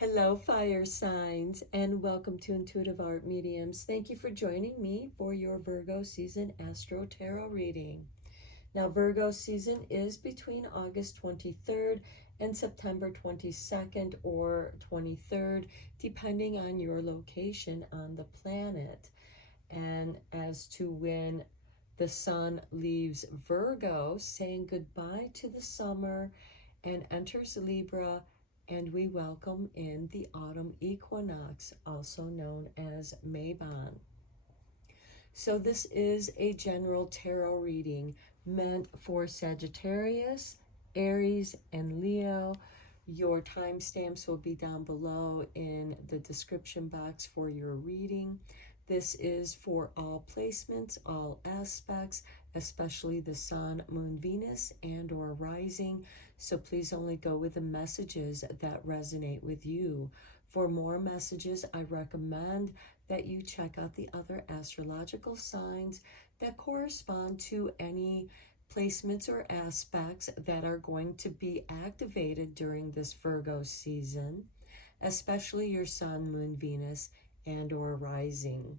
Hello, fire signs, and welcome to Intuitive Art Mediums. Thank you for joining me for your Virgo season Astro-Tarot reading. Now, Virgo season is between August 23rd and September 22nd or 23rd, depending on your location on the planet. And as to when the sun leaves Virgo, saying goodbye to the summer and enters Libra, and we welcome in the autumn equinox, also known as Mabon. So this is a general tarot reading meant for Sagittarius, Aries, and Leo. Your timestamps will be down below in the description box for your reading. This is for all placements, all aspects, especially the Sun, Moon, Venus, and or rising. So please only go with the messages that resonate with you. For more messages, I recommend that you check out the other astrological signs that correspond to any placements or aspects that are going to be activated during this Virgo season, especially your Sun, Moon, Venus, and or rising.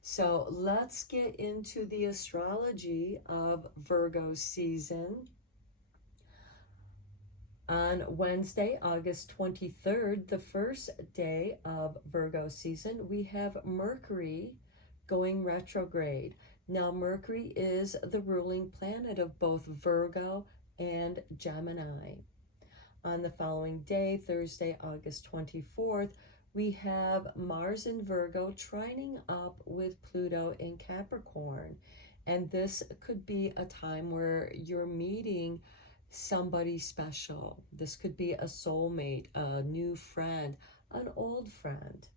So let's get into the astrology of Virgo season. On Wednesday, August 23rd, the first day of Virgo season, we have Mercury going retrograde. Now, Mercury is the ruling planet of both Virgo and Gemini. On the following day, Thursday, August 24th, we have Mars in Virgo trining up with Pluto in Capricorn. And this could be a time where you're meeting somebody special. This could be a soulmate, a new friend, an old friend.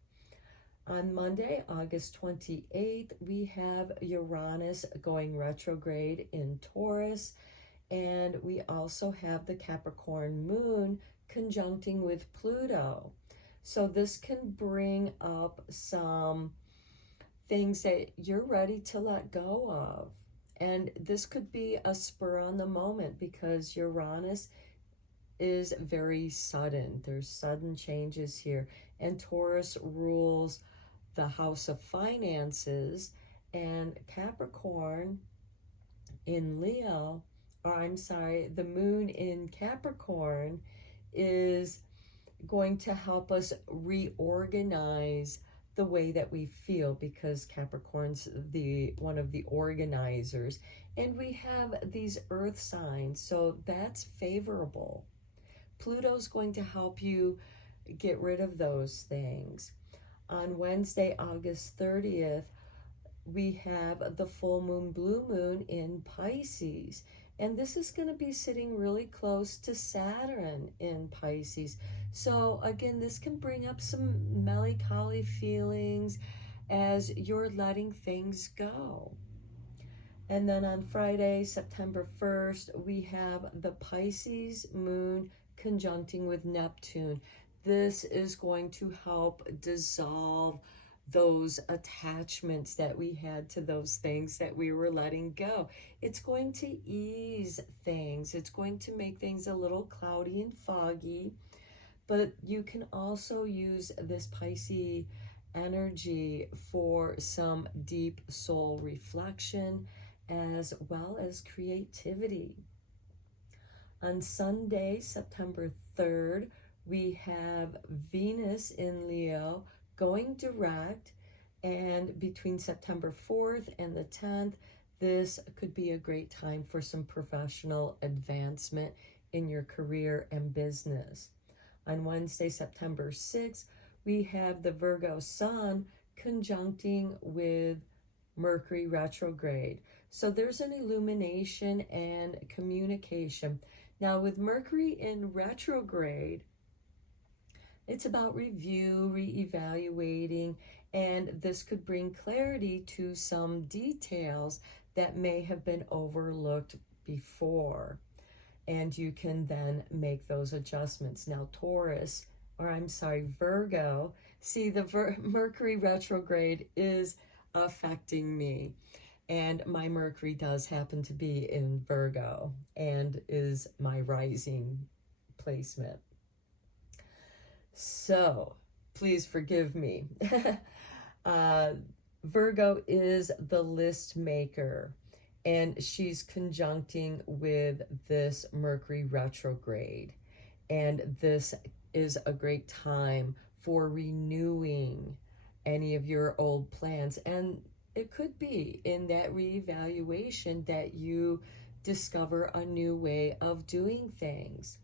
On Monday, August 28th, we have Uranus going retrograde in Taurus, and we also have the Capricorn moon conjuncting with Pluto. So this can bring up some things that you're ready to let go of. And this could be a spur on the moment because Uranus is very sudden. There's sudden changes here. And Taurus rules the house of finances. And Capricorn in Leo, or I'm sorry, the moon in Capricorn is going to help us reorganize the way that we feel, because Capricorn's one of the organizers, and we have these earth signs, so that's favorable. Pluto's going to help you get rid of those things. On Wednesday, August 30th, we have the full moon, blue moon in Pisces, and this is going to be sitting really close to Saturn in Pisces. So again, this can bring up some melancholy feelings as you're letting things go. And then on Friday, September 1st, we have the Pisces moon conjuncting with Neptune. This is going to help dissolve those attachments that we had to those things that we were letting go. It's going to ease things. It's going to make things a little cloudy and foggy, but you can also use this Pisces energy for some deep soul reflection as well as creativity. On Sunday, September 3rd, we have Venus in Leo going direct, and between September 4th and the 10th, this could be a great time for some professional advancement in your career and business. On Wednesday, September 6th, we have the Virgo Sun conjuncting with Mercury retrograde. So there's an illumination and communication. Now with Mercury in retrograde, it's about review, re-evaluating, and this could bring clarity to some details that may have been overlooked before. And you can then make those adjustments. Now Virgo, see the Mercury retrograde is affecting me. And my Mercury does happen to be in Virgo and is my rising placement. So, please forgive me. Virgo is the list maker, and she's conjuncting with this Mercury retrograde. And this is a great time for renewing any of your old plans. And it could be in that reevaluation that you discover a new way of doing things.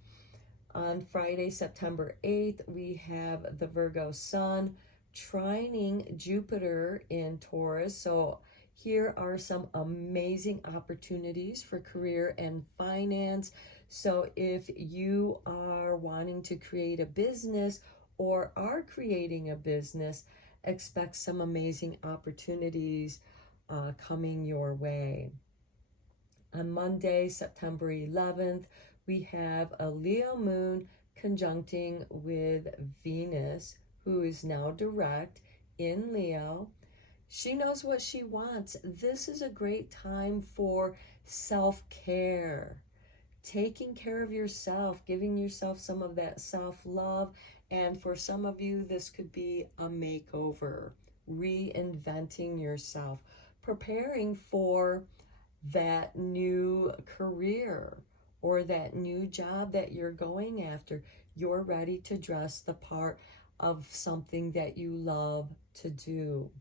On Friday, September 8th, we have the Virgo Sun trining Jupiter in Taurus. So here are some amazing opportunities for career and finance. So if you are wanting to create a business or are creating a business, expect some amazing opportunities coming your way. On Monday, September 11th, we have a Leo moon conjuncting with Venus, who is now direct in Leo. She knows what she wants. This is a great time for self-care, taking care of yourself, giving yourself some of that self-love. And for some of you, this could be a makeover, reinventing yourself, preparing for that new career or that new job that you're going after. You're ready to dress the part of something that you love to do.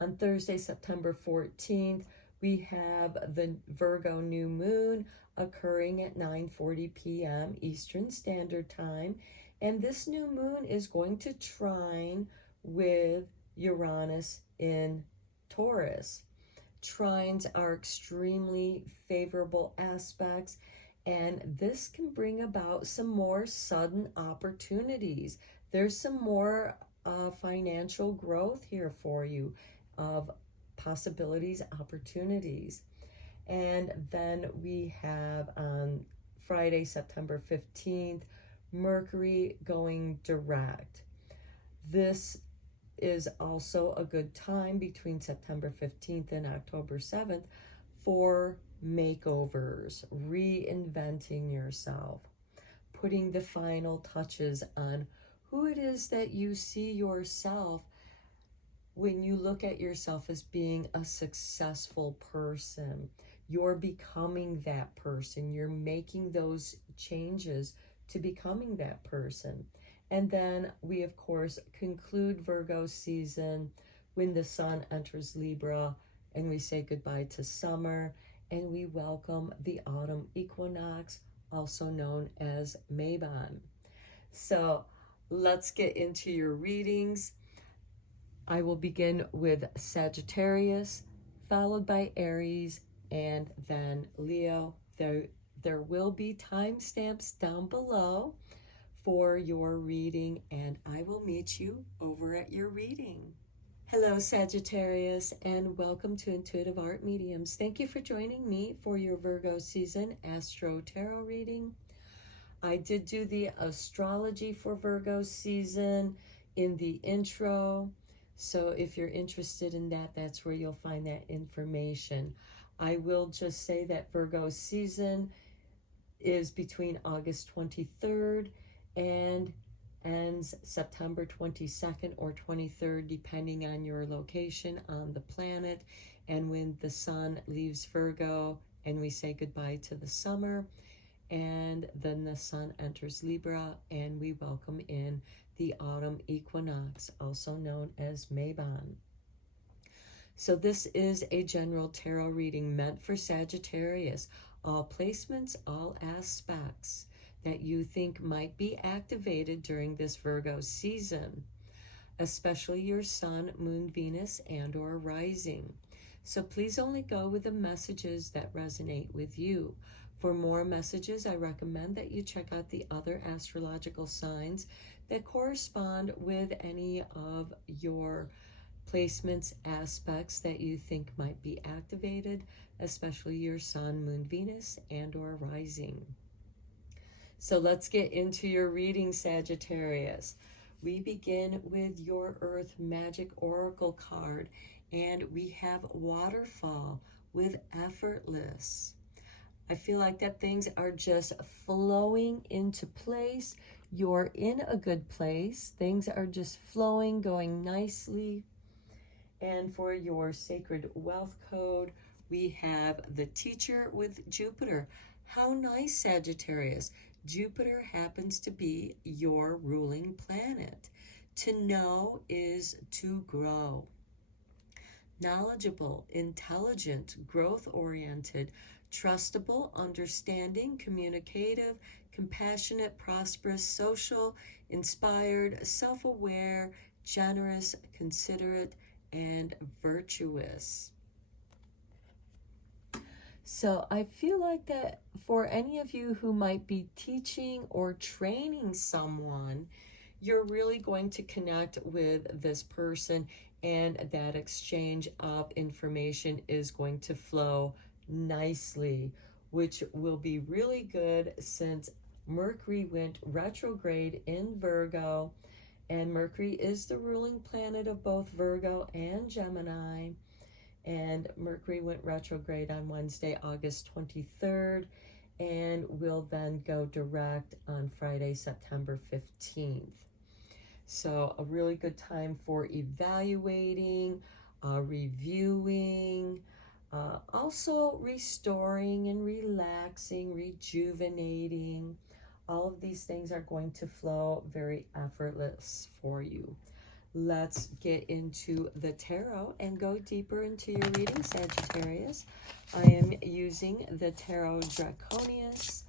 On Thursday, September 14th, we have the Virgo new moon occurring at 9:40 p.m. Eastern Standard Time. And this new moon is going to trine with Uranus in Taurus. Trines are extremely favorable aspects, and this can bring about some more sudden opportunities. There's some more financial growth here for you, of possibilities, opportunities. And then we have on Friday, September 15th, Mercury going direct. This is also a good time between September 15th and October 7th for makeovers, reinventing yourself, putting the final touches on who it is that you see yourself when you look at yourself as being a successful person. You're becoming that person. You're making those changes to becoming that person. And then we, of course, conclude Virgo season when the sun enters Libra, and we say goodbye to summer, and we welcome the autumn equinox, also known as Mabon. So let's get into your readings. I will begin with Sagittarius, followed by Aries, and then Leo. There will be timestamps down below for your reading, and I will meet you over at your reading. Hello, Sagittarius, and welcome to Intuitive Art Mediums. Thank you for joining me for your Virgo season Astro-Tarot reading. I did do the astrology for Virgo season in the intro, so if you're interested in that, that's where you'll find that information. I will just say that Virgo season is between August 23rd and ends September 22nd or 23rd, depending on your location on the planet, and when the sun leaves Virgo and we say goodbye to the summer, and then the sun enters Libra and we welcome in the autumn equinox, also known as Mabon. So this is a general tarot reading meant for Sagittarius. All placements, all aspects that you think might be activated during this Virgo season, especially your sun, moon, Venus, and or rising. So please only go with the messages that resonate with you. For more messages, I recommend that you check out the other astrological signs that correspond with any of your placements, aspects that you think might be activated, especially your sun, moon, Venus, and or rising. So let's get into your reading, Sagittarius. We begin with your Earth Magic Oracle card, and we have Waterfall with Effortless. I feel like that things are just flowing into place. You're in a good place. Things are just flowing, going nicely. And for your sacred wealth code, we have the teacher with Jupiter. How nice, Sagittarius. Jupiter happens to be your ruling planet. To know is to grow. Knowledgeable, intelligent, growth-oriented, trustable, understanding, communicative, compassionate, prosperous, social, inspired, self-aware, generous, considerate, and virtuous. So I feel like that for any of you who might be teaching or training someone, you're really going to connect with this person, and that exchange of information is going to flow nicely, which will be really good since Mercury went retrograde in Virgo, and Mercury is the ruling planet of both Virgo and Gemini. And Mercury went retrograde on Wednesday, August 23rd, and will then go direct on Friday, September 15th. So a really good time for evaluating, reviewing, also restoring and relaxing, rejuvenating. All of these things are going to flow very effortless for you. Let's get into the tarot and go deeper into your reading, Sagittarius. I am using the Tarot Draconius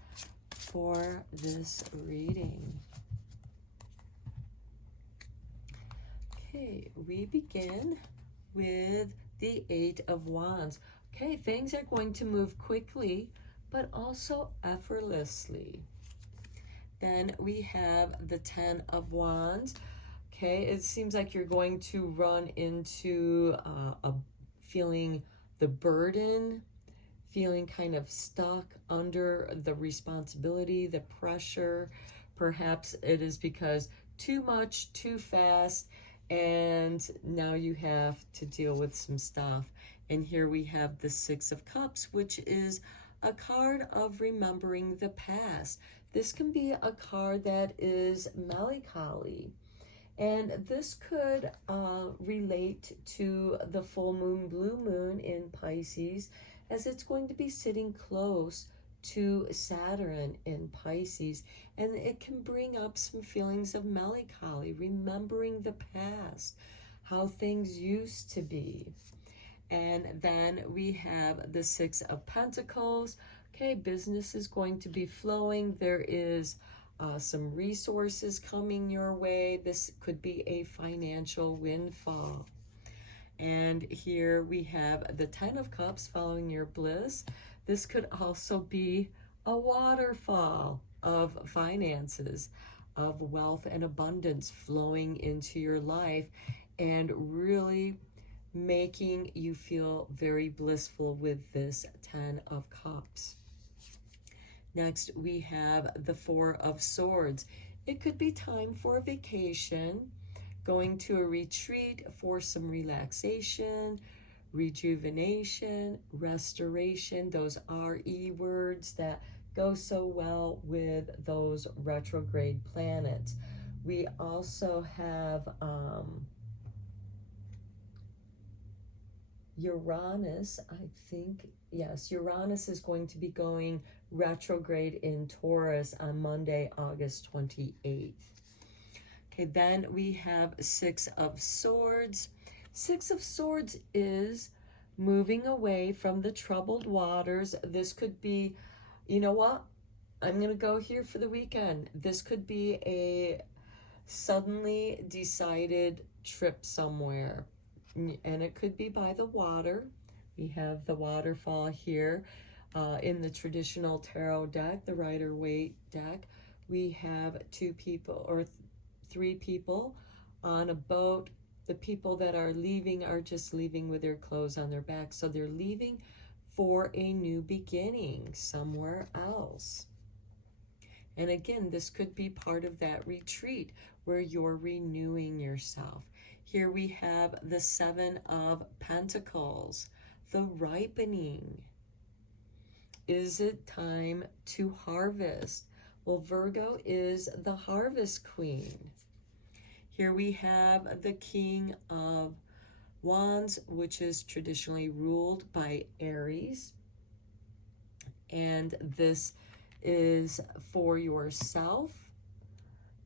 for this reading. Okay, we begin with the Eight of Wands. Okay, things are going to move quickly, but also effortlessly. Then we have the Ten of Wands. Okay, it seems like you're going to run into feeling the burden, feeling kind of stuck under the responsibility, the pressure. Perhaps it is because too much, too fast, and now you have to deal with some stuff. And here we have the Six of Cups, which is a card of remembering the past. This can be a card that is melancholy. And this could relate to the full moon, blue moon in Pisces, as it's going to be sitting close to Saturn in Pisces. And it can bring up some feelings of melancholy, remembering the past, how things used to be. And then we have the Six of Pentacles. Okay, business is going to be flowing. There is some resources coming your way. This could be a financial windfall. And here we have the Ten of Cups, following your bliss. This could also be a waterfall of finances, of wealth and abundance flowing into your life and really making you feel very blissful with this Ten of Cups. Next, we have the Four of Swords. It could be time for a vacation, going to a retreat for some relaxation, rejuvenation, restoration. Those are E words that go so well with those retrograde planets. We also have Uranus, I think. Yes, Uranus is going to be going retrograde in Taurus on Monday, August 28th. Okay, then we have Six of Swords. Six of Swords is moving away from the troubled waters. This could be, you know what? I'm going to go here for the weekend. This could be a suddenly decided trip somewhere. And it could be by the water. We have the waterfall here. In the traditional tarot deck, the Rider-Waite deck, we have two people or three people on a boat. The people that are leaving are just leaving with their clothes on their back. So they're leaving for a new beginning somewhere else. And again, this could be part of that retreat where you're renewing yourself. Here we have the Seven of Pentacles, the ripening. Is it time to harvest? Well, Virgo is the harvest queen. Here we have the King of Wands, which is traditionally ruled by Aries. And this is for yourself.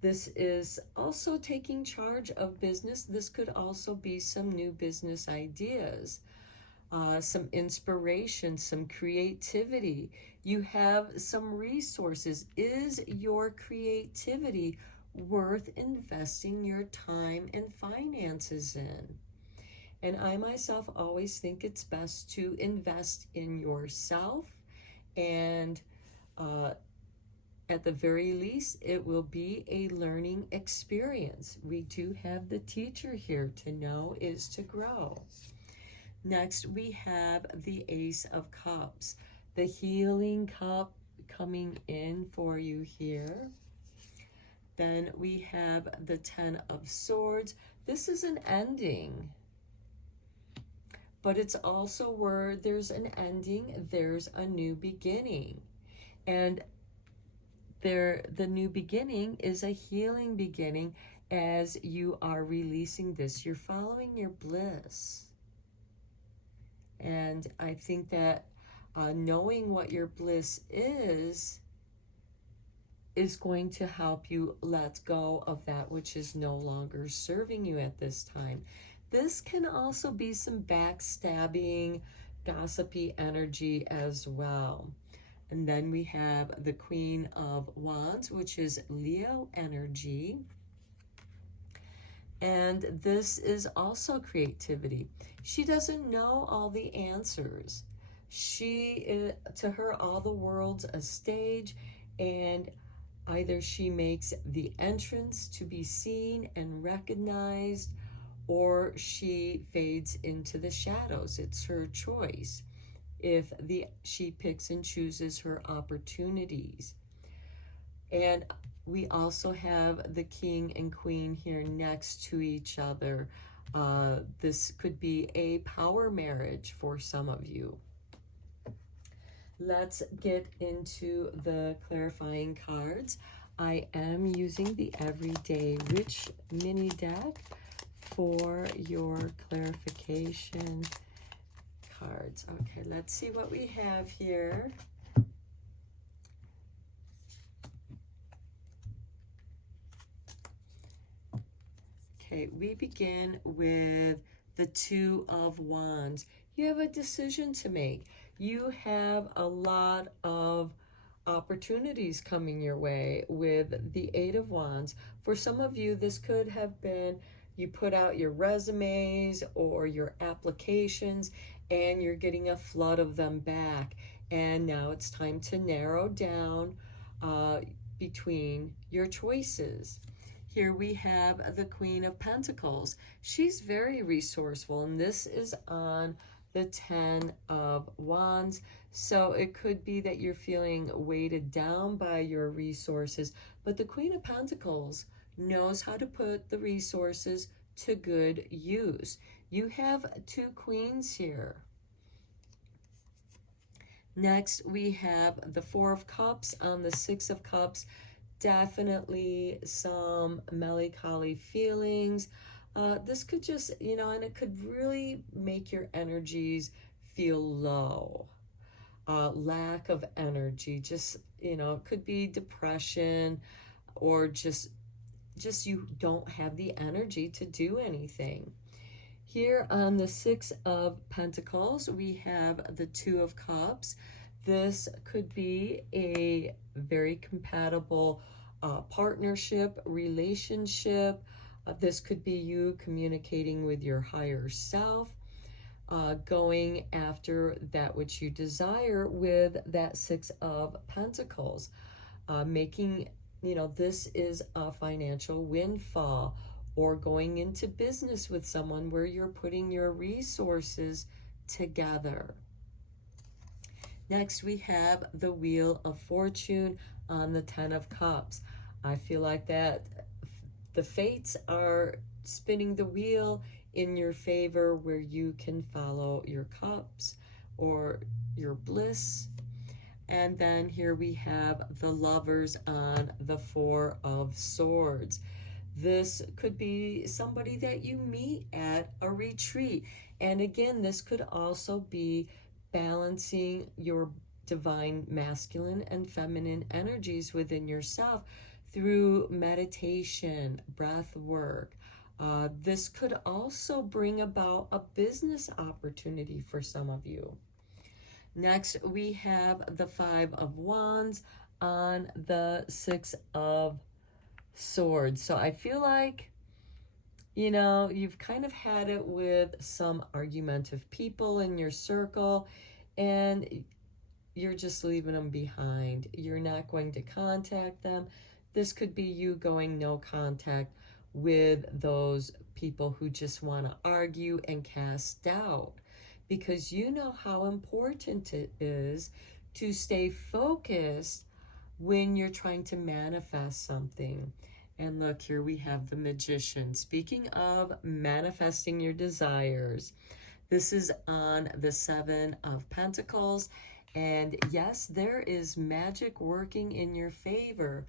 This is also taking charge of business. This could also be some new business ideas, some inspiration, some creativity. You have some resources. Is your creativity worth investing your time and finances in? And I myself always think it's best to invest in yourself, and at the very least, it will be a learning experience. We do have the teacher here. To know is to grow. Next, we have the Ace of Cups, the healing cup coming in for you here. Then we have the Ten of Swords. This is an ending, but it's also where there's an ending, there's a new beginning. And the new beginning is a healing beginning as you are releasing this. You're following your bliss. And I think that knowing what your bliss is going to help you let go of that which is no longer serving you at this time. This can also be some backstabbing, gossipy energy as well. And then we have the Queen of Wands, which is Leo energy. And this is also creativity. She doesn't know all the answers. To her, all the world's a stage, and either she makes the entrance to be seen and recognized, or she fades into the shadows. It's her choice if she picks and chooses her opportunities. And we also have the King and Queen here next to each other. This could be a power marriage for some of you. Let's get into the clarifying cards. I am using the Everyday Witch mini deck for your clarification cards. Okay, let's see what we have here. Okay, we begin with the Two of Wands. You have a decision to make. You have a lot of opportunities coming your way with the Eight of Wands. For some of you, this could have been you put out your resumes or your applications and you're getting a flood of them back. And now it's time to narrow down between your choices. Here we have the Queen of Pentacles. She's very resourceful, and this is on the Ten of Wands. So it could be that you're feeling weighted down by your resources, but the Queen of Pentacles knows how to put the resources to good use. You have two queens here. Next, we have the Four of Cups on the Six of Cups. Definitely some melancholy feelings. This could just, and it could really make your energies feel low. Lack of energy, just, it could be depression, or just you don't have the energy to do anything. Here on the Six of Pentacles, we have the Two of Cups. This could be a very compatible partnership, relationship. This could be you communicating with your higher self, going after that which you desire with that Six of Pentacles. Making, this is a financial windfall, or going into business with someone where you're putting your resources together. Next, we have the Wheel of Fortune on the Ten of Cups. I feel like that the fates are spinning the wheel in your favor, where you can follow your cups or your bliss. And then here we have the Lovers on the Four of Swords. This could be somebody that you meet at a retreat. And again, this could also be balancing your divine masculine and feminine energies within yourself through meditation, breath work. This could also bring about a business opportunity for some of you. Next, we have the Five of Wands on the Six of Swords. So I feel like, you know, you've kind of had it with some argumentative people in your circle, and you're just leaving them behind. You're not going to contact them. This could be you going no contact with those people who just want to argue and cast doubt, because you know how important it is to stay focused when you're trying to manifest something. And look, here we have the Magician. Speaking of manifesting your desires, this is on the Seven of Pentacles. And yes, there is magic working in your favor.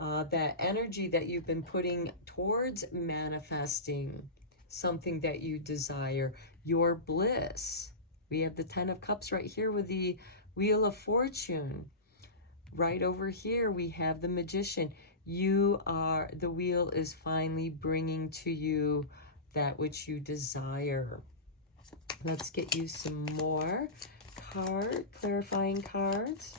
That energy that you've been putting towards manifesting something that you desire, your bliss. We have the Ten of Cups right here with the Wheel of Fortune. Right over here, we have the Magician. The wheel is finally bringing to you that which you desire. Let's get you some more clarifying cards.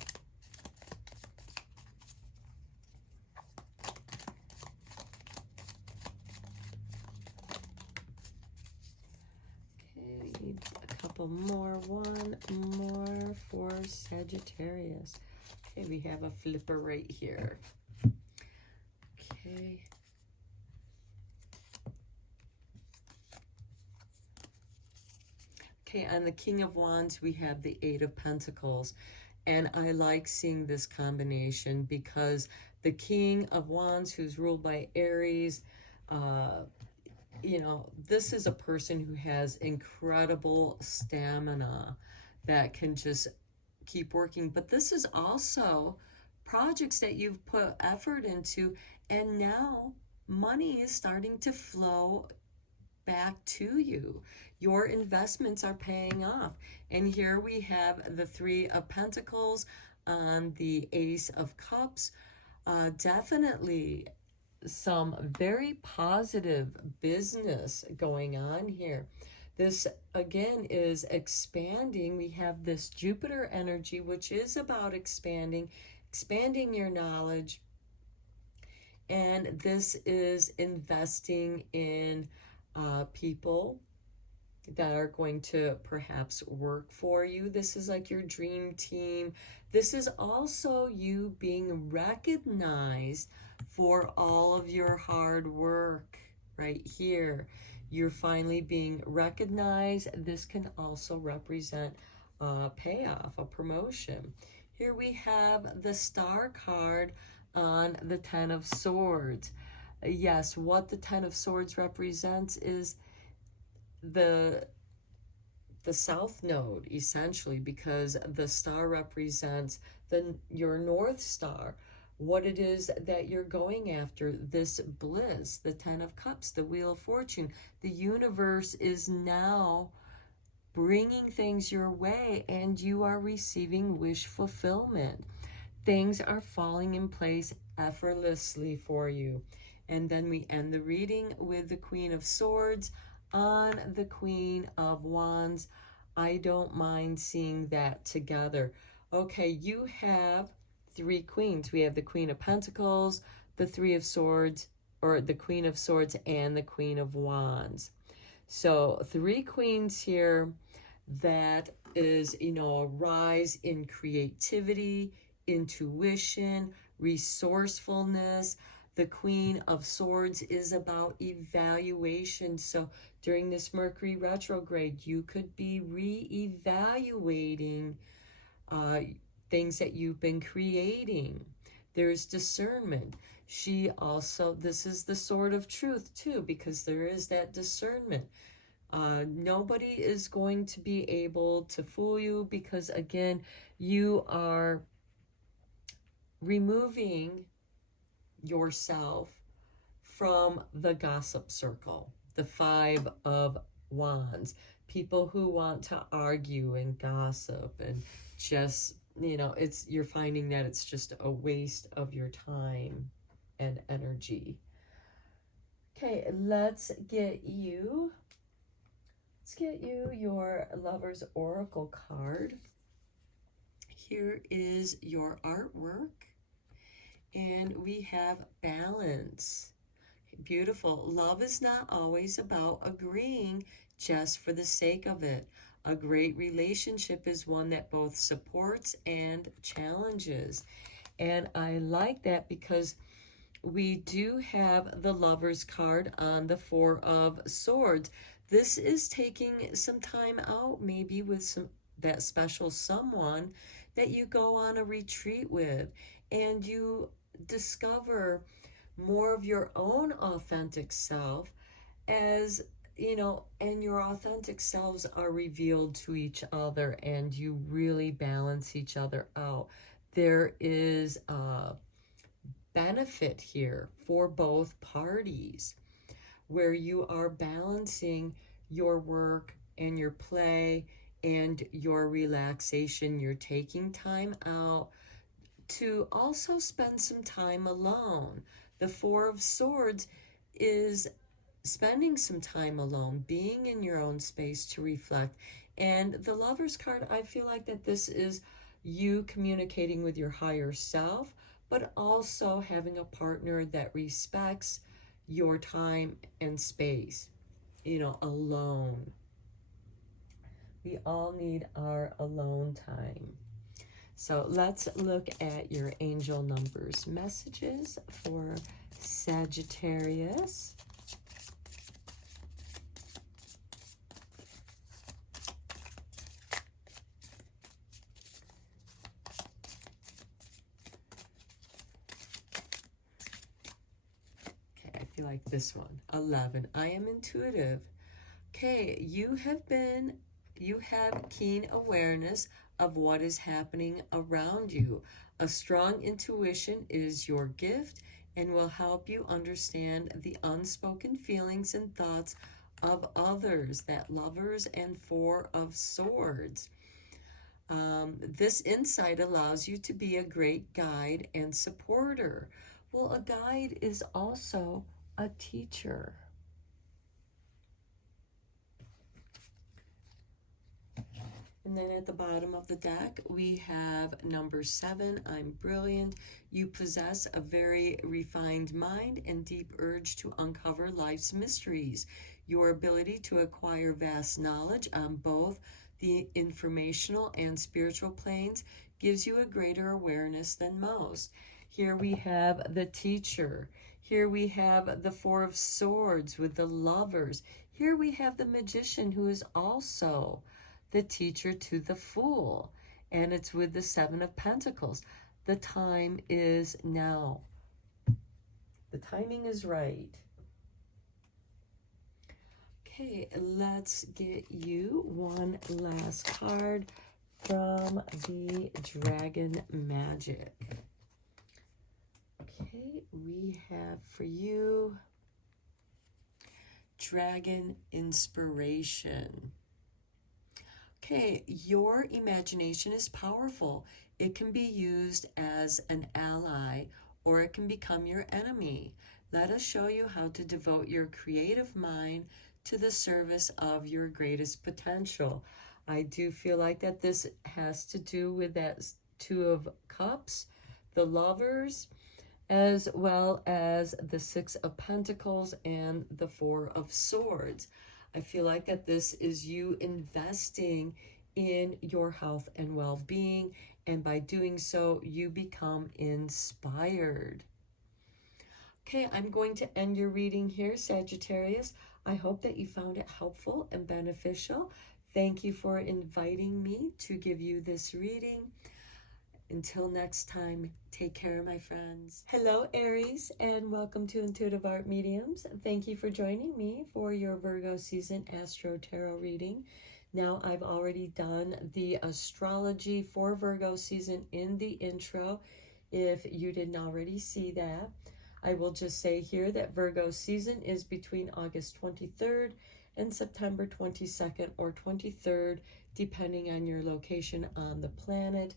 Okay, we need a couple more. One more for Sagittarius. Okay, we have a flipper right here. Okay. Okay, on the King of Wands, we have the Eight of Pentacles. And I like seeing this combination because the King of Wands, who's ruled by Aries, you know, this is a person who has incredible stamina that can just keep working. But this is also projects that you've put effort into, and now money is starting to flow back to you. Your investments are paying off. And here we have the Three of Pentacles on the Ace of Cups. Definitely some very positive business going on here. This again is expanding. We have this Jupiter energy, which is about expanding your knowledge. And this is investing in people that are going to perhaps work for you. This is like your dream team. This is also you being recognized for all of your hard work right here. You're finally being recognized. This can also represent a payoff, a promotion. Here we have the Star card on the Ten of Swords. Yes, what the Ten of Swords represents is the South Node, essentially, because the star represents your North Star, what it is that you're going after, this bliss, the Ten of Cups, the Wheel of Fortune. The universe is now bringing things your way, and you are receiving wish fulfillment. Things are falling in place effortlessly for you. And then we end the reading with the Queen of Swords on the Queen of Wands. I don't mind seeing that together. Okay, you have three queens. We have the Queen of Pentacles, the Three of Swords, or the Queen of Swords, and the Queen of Wands. So three queens here. That is, you know, a rise in creativity, intuition, resourcefulness. The Queen of Swords is about evaluation. So during this Mercury retrograde, you could be re-evaluating things that you've been creating. There's discernment. This is the Sword of Truth too, because there is that discernment. Nobody is going to be able to fool you because, again, you are removing yourself from the gossip circle, the Five of Wands, people who want to argue and gossip and just, you know, you're finding that it's just a waste of your time and energy. Okay, let's get you your Lover's Oracle card. Here is your artwork, and we have balance. Beautiful. Love is not always about agreeing just for the sake of it. A great relationship is one that both supports and challenges. And I like that because we do have the Lover's card on the Four of Swords. This is taking some time out, maybe with that special someone that you go on a retreat with, and you discover more of your own authentic self, as you know, and your authentic selves are revealed to each other, and you really balance each other out. There is a benefit here for both parties, where you are balancing your work and your play and your relaxation. You're taking time out to also spend some time alone. The Four of Swords is spending some time alone, being in your own space to reflect. And the Lover's card, I feel like that this is you communicating with your higher self, but also having a partner that respects your time and space, you know, alone. We all need our alone time. So let's look at your angel numbers. Messages for Sagittarius. Okay, I feel like this one. 11. I am intuitive. Okay, you have keen awareness of what is happening around you. A strong intuition is your gift and will help you understand the unspoken feelings and thoughts of others. That Lovers and Four of Swords. This insight allows you to be a great guide and supporter. Well, a guide is also a teacher. And then at the bottom of the deck, we have number 7, I'm brilliant. You possess a very refined mind and deep urge to uncover life's mysteries. Your ability to acquire vast knowledge on both the informational and spiritual planes gives you a greater awareness than most. Here we have the teacher. Here we have the Four of Swords with the Lovers. Here we have the Magician, who is also the teacher to the Fool, and it's with the Seven of Pentacles. The time is now. The timing is right. Okay, let's get you one last card from the Dragon Magic. Okay, we have for you Dragon Inspiration. Okay, your imagination is powerful. It can be used as an ally, or it can become your enemy. Let us show you how to devote your creative mind to the service of your greatest potential. I do feel like that this has to do with that Two of Cups, the Lovers, as well as the Six of Pentacles and the Four of Swords. I feel like that this is you investing in your health and well-being, and by doing so, you become inspired. Okay, I'm going to end your reading here, Sagittarius. I hope that you found it helpful and beneficial. Thank you for inviting me to give you this reading. Until next time, take care, my friends. Hello, Aries, and welcome to Intuitive Art Mediums. Thank you for joining me for your Virgo season Astro-Tarot reading. Now, I've already done the astrology for Virgo season in the intro. if you didn't already see that. I will just say here that Virgo season is between August 23rd and September 22nd or 23rd, depending on your location on the planet.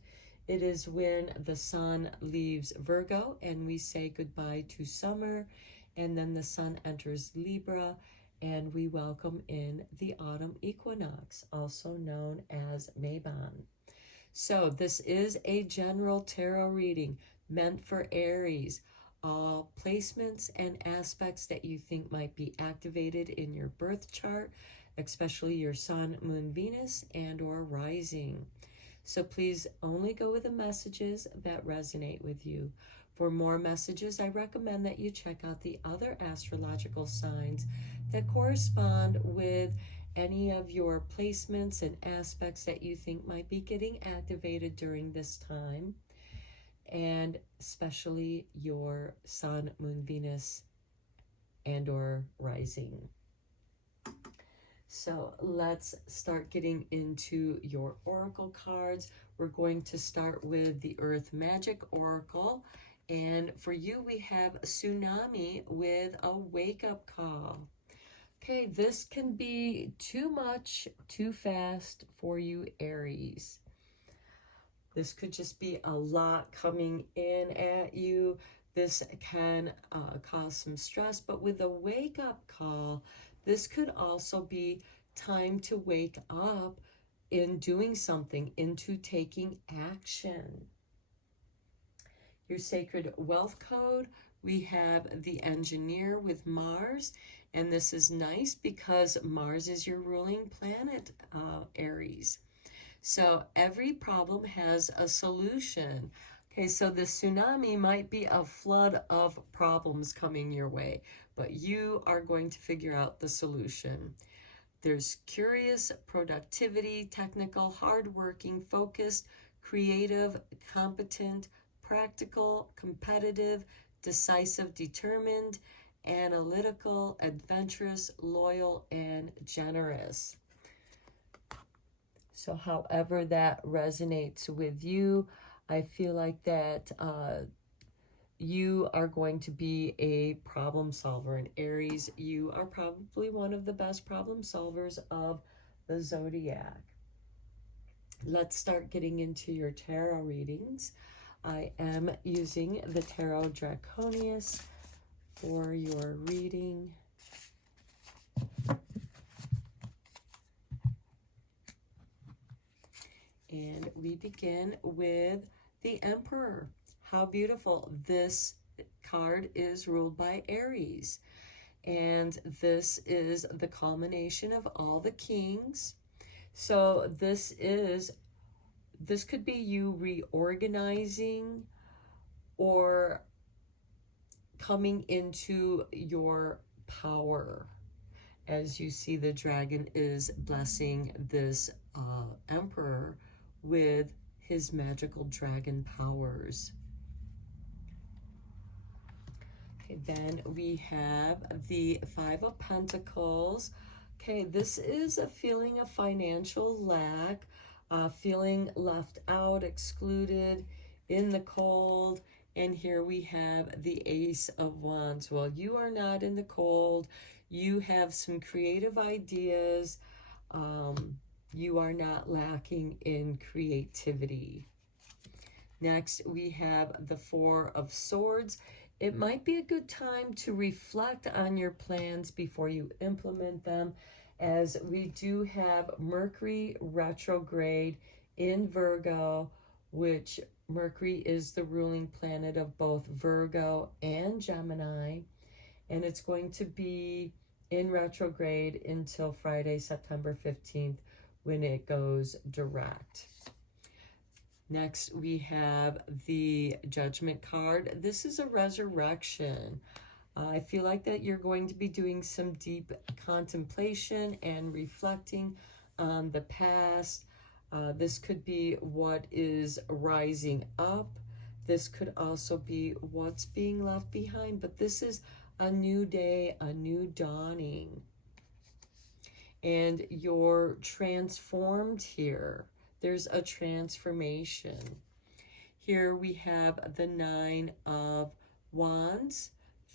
It is when the sun leaves Virgo and we say goodbye to summer, and then the sun enters Libra and we welcome in the autumn equinox, also known as Mabon. So this is a general tarot reading meant for Aries. All placements and aspects that you think might be activated in your birth chart, especially your sun, moon, Venus, and or rising. So please only go with the messages that resonate with you. For more messages, I recommend that you check out the other astrological signs that correspond with any of your placements and aspects that you think might be getting activated during this time, and especially your sun, moon, Venus, and or rising. So let's start getting into your oracle cards. We're going to start with the Earth Magic Oracle. And for you, we have Tsunami with a wake-up call. Okay, this can be too much, too fast for you, Aries. This could just be a lot coming in at you. This can cause some stress, but with a wake-up call, this could also be time to wake up in doing something, into taking action. Your sacred wealth code, we have the Engineer with Mars, and this is nice because Mars is your ruling planet, Aries. So every problem has a solution. Okay, so the tsunami might be a flood of problems coming your way, but you are going to figure out the solution. There's curious, productivity, technical, hardworking, focused, creative, competent, practical, competitive, decisive, determined, analytical, adventurous, loyal, and generous. So however that resonates with you, I feel like that you are going to be a problem solver. And Aries, you are probably one of the best problem solvers of the zodiac. Let's start getting into your tarot readings. I am using the Tarot Draconius for your reading. And we begin with the Emperor. How beautiful. This card is ruled by Aries. And this is the culmination of all the kings. So this could be you reorganizing or coming into your power. As you see, the dragon is blessing this Emperor with his magical dragon powers. Okay, then we have the Five of Pentacles. Okay, this is a feeling of financial lack, feeling left out, excluded, in the cold. And here we have the Ace of Wands. Well, you are not in the cold. You have some creative ideas. You are not lacking in creativity. Next, we have the Four of Swords. It might be a good time to reflect on your plans before you implement them, as we do have Mercury retrograde in Virgo, which Mercury is the ruling planet of both Virgo and Gemini, and it's going to be in retrograde until Friday, September 15th, when it goes direct. Next, we have the Judgment card. This is a resurrection. I feel like that you're going to be doing some deep contemplation and reflecting on the past. This could be what is rising up. This could also be what's being left behind, but this is a new day, a new dawning. And you're transformed here. There's a transformation. Here we have the Nine of Wands,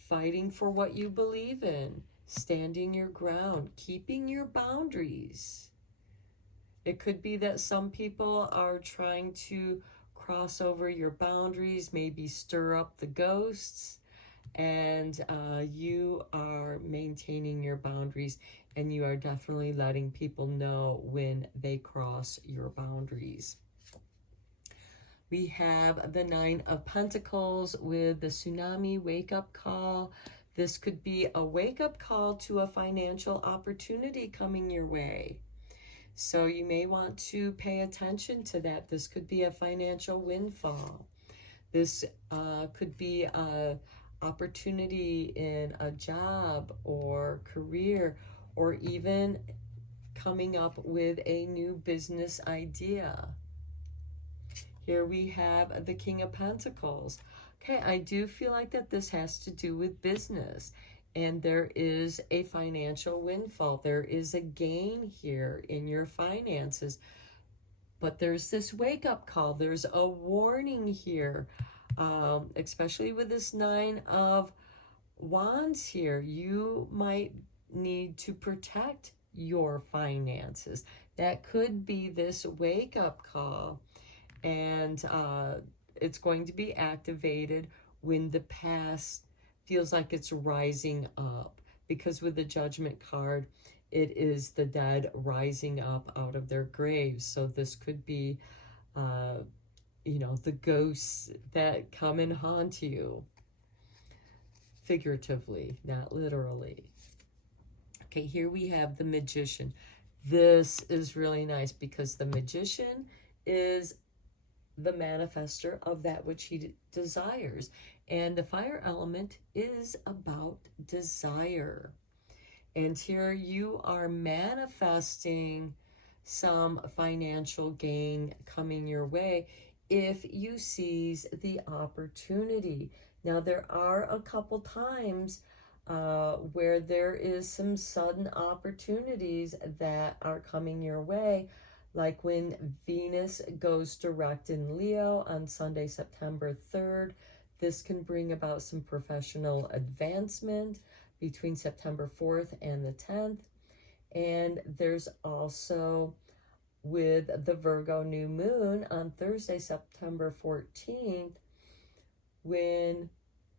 fighting for what you believe in, standing your ground, keeping your boundaries. It could be that some people are trying to cross over your boundaries, maybe stir up the ghosts, and you are maintaining your boundaries, and you are definitely letting people know when they cross your boundaries. We have the Nine of Pentacles with the tsunami wake-up call. This could be a wake-up call to a financial opportunity coming your way. So you may want to pay attention to that. This could be a financial windfall. This could be a opportunity in a job or career, or even coming up with a new business idea. Here we have the King of Pentacles. Okay, I do feel like that this has to do with business, and there is a financial windfall. There is a gain here in your finances, but there's this wake-up call. There's a warning here, especially with this Nine of Wands here. You might need to protect your finances. That could be this wake-up call, and it's going to be activated when the past feels like it's rising up, because with the Judgment card, it is the dead rising up out of their graves. So this could be, you know, the ghosts that come and haunt you, figuratively, not literally. Okay, here we have the Magician. This is really nice because the Magician is the manifester of that which he desires. And the fire element is about desire. And here you are manifesting some financial gain coming your way if you seize the opportunity. Now, there are a couple times where there is some sudden opportunities that are coming your way, like when Venus goes direct in Leo on Sunday, September 3rd. This can bring about some professional advancement between September 4th and the 10th. And there's also, with the Virgo new moon on Thursday, September 14th, when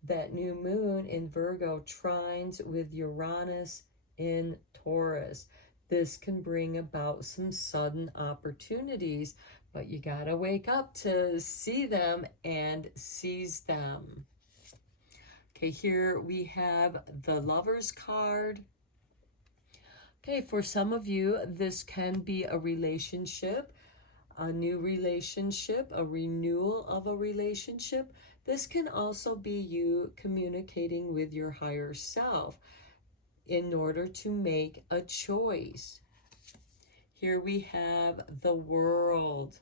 that new moon in Virgo trines with Uranus in Taurus. This can bring about some sudden opportunities, but you gotta wake up to see them and seize them. Okay, here we have the Lovers card. Okay, for some of you, this can be a relationship, a new relationship, a renewal of a relationship. This can also be you communicating with your higher self in order to make a choice. Here we have the World,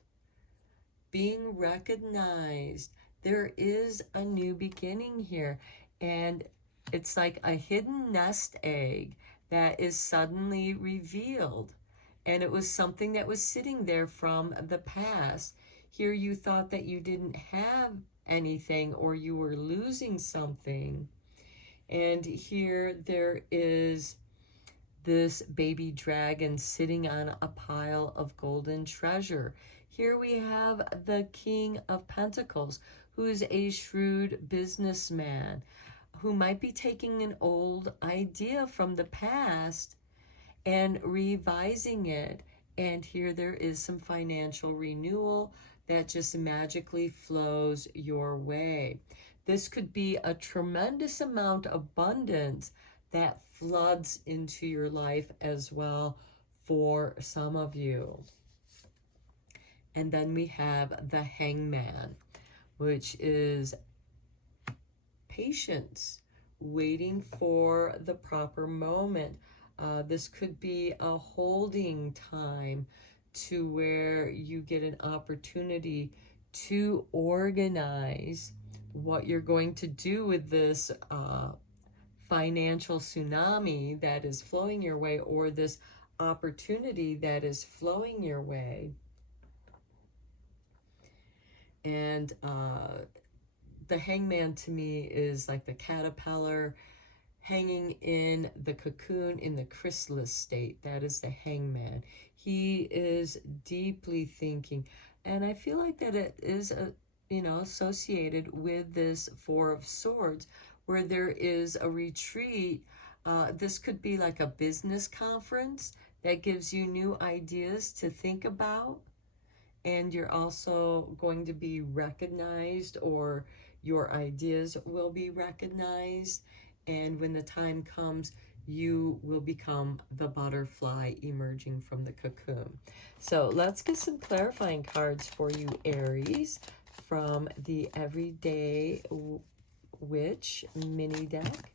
being recognized. There is a new beginning here, and it's like a hidden nest egg that is suddenly revealed, and it was something that was sitting there from the past. Here you thought that you didn't have anything, or you were losing something, and here there is this baby dragon sitting on a pile of golden treasure. Here we have the King of Pentacles, who is a shrewd businessman who might be taking an old idea from the past and revising it. And here there is some financial renewal that just magically flows your way. This could be a tremendous amount of abundance that floods into your life as well for some of you. And then we have the Hangman, which is patience, waiting for the proper moment. This could be a holding time to where you get an opportunity to organize what you're going to do with this financial tsunami that is flowing your way, or this opportunity that is flowing your way. And the hangman to me is like the caterpillar hanging in the cocoon in the chrysalis state. That is the hangman. He is deeply thinking. And I feel like that it is, associated with this Four of Swords, where there is a retreat. This could be like a business conference that gives you new ideas to think about. And you're also going to be recognized, or your ideas will be recognized. And when the time comes, you will become the butterfly emerging from the cocoon. So let's get some clarifying cards for you, Aries, from the Everyday Witch mini deck.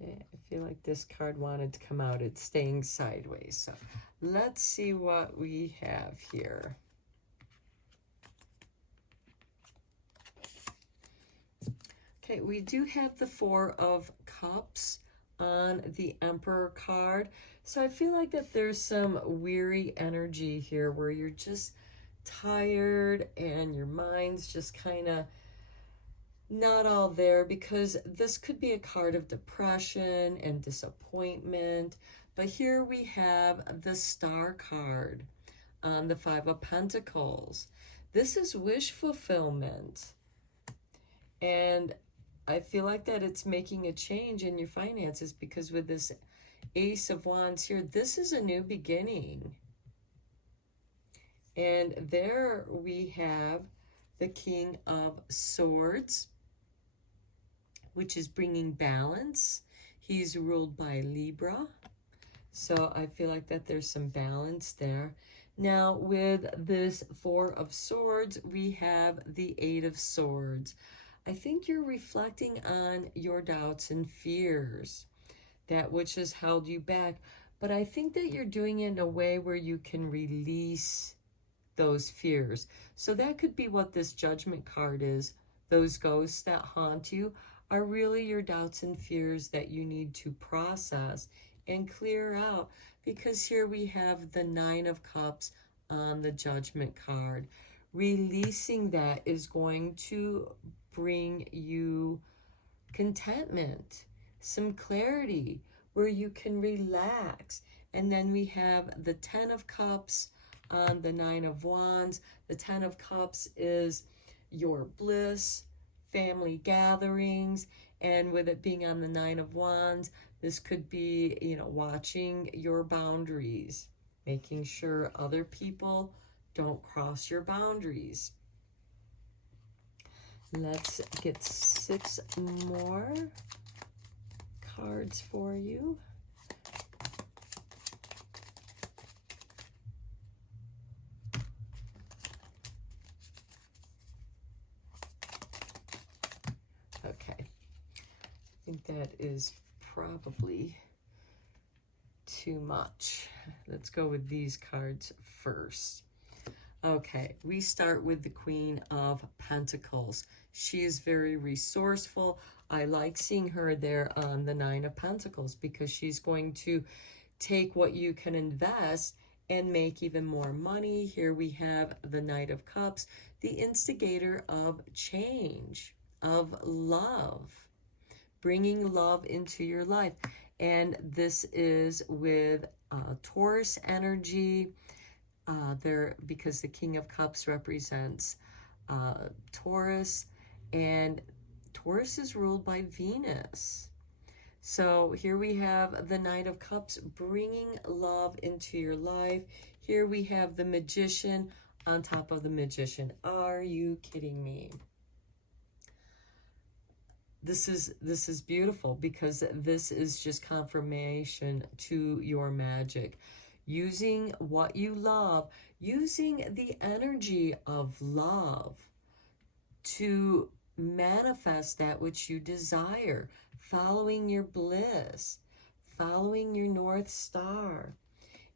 Okay, I feel like this card wanted to come out. It's staying sideways. So let's see what we have here. Okay, we do have the Four of Cups on the Emperor card. So I feel like that there's some weary energy here where you're just tired and your mind's just kind of not all there, because this could be a card of depression and disappointment. But here we have the Star card on the Five of Pentacles. This is wish fulfillment. And I feel like that it's making a change in your finances, because with this Ace of Wands here, this is a new beginning. And there we have the King of Swords, which is bringing balance. He's ruled by Libra. So I feel like that there's some balance there. Now with this Four of Swords, we have the Eight of Swords. I think you're reflecting on your doubts and fears, that which has held you back. But I think that you're doing it in a way where you can release those fears. So that could be what this Judgment card is. Those ghosts that haunt you are really your doubts and fears that you need to process and clear out. Because here we have the Nine of Cups on the Judgment card. Releasing that is going to bring you contentment, some clarity where you can relax. And then we have the Ten of Cups on the Nine of Wands. The Ten of Cups is your bliss, family gatherings, and with it being on the Nine of Wands, this could be, watching your boundaries, making sure other people don't cross your boundaries. Let's get 6 more cards for you. Okay, I think that is probably too much. Let's go with these cards first. Okay, we start with the Queen of Pentacles. She is very resourceful. I like seeing her there on the Nine of Pentacles, because she's going to take what you can invest and make even more money. Here we have the Knight of Cups, the instigator of change, of love, bringing love into your life. And this is with Taurus energy. Because the King of Cups represents Taurus, and Taurus is ruled by Venus. So here we have the Knight of Cups bringing love into your life. Here we have the Magician on top of the Magician. Are you kidding me? This is beautiful, because this is just confirmation to your magic. Using what you love, using the energy of love to manifest that which you desire, following your bliss, following your North Star.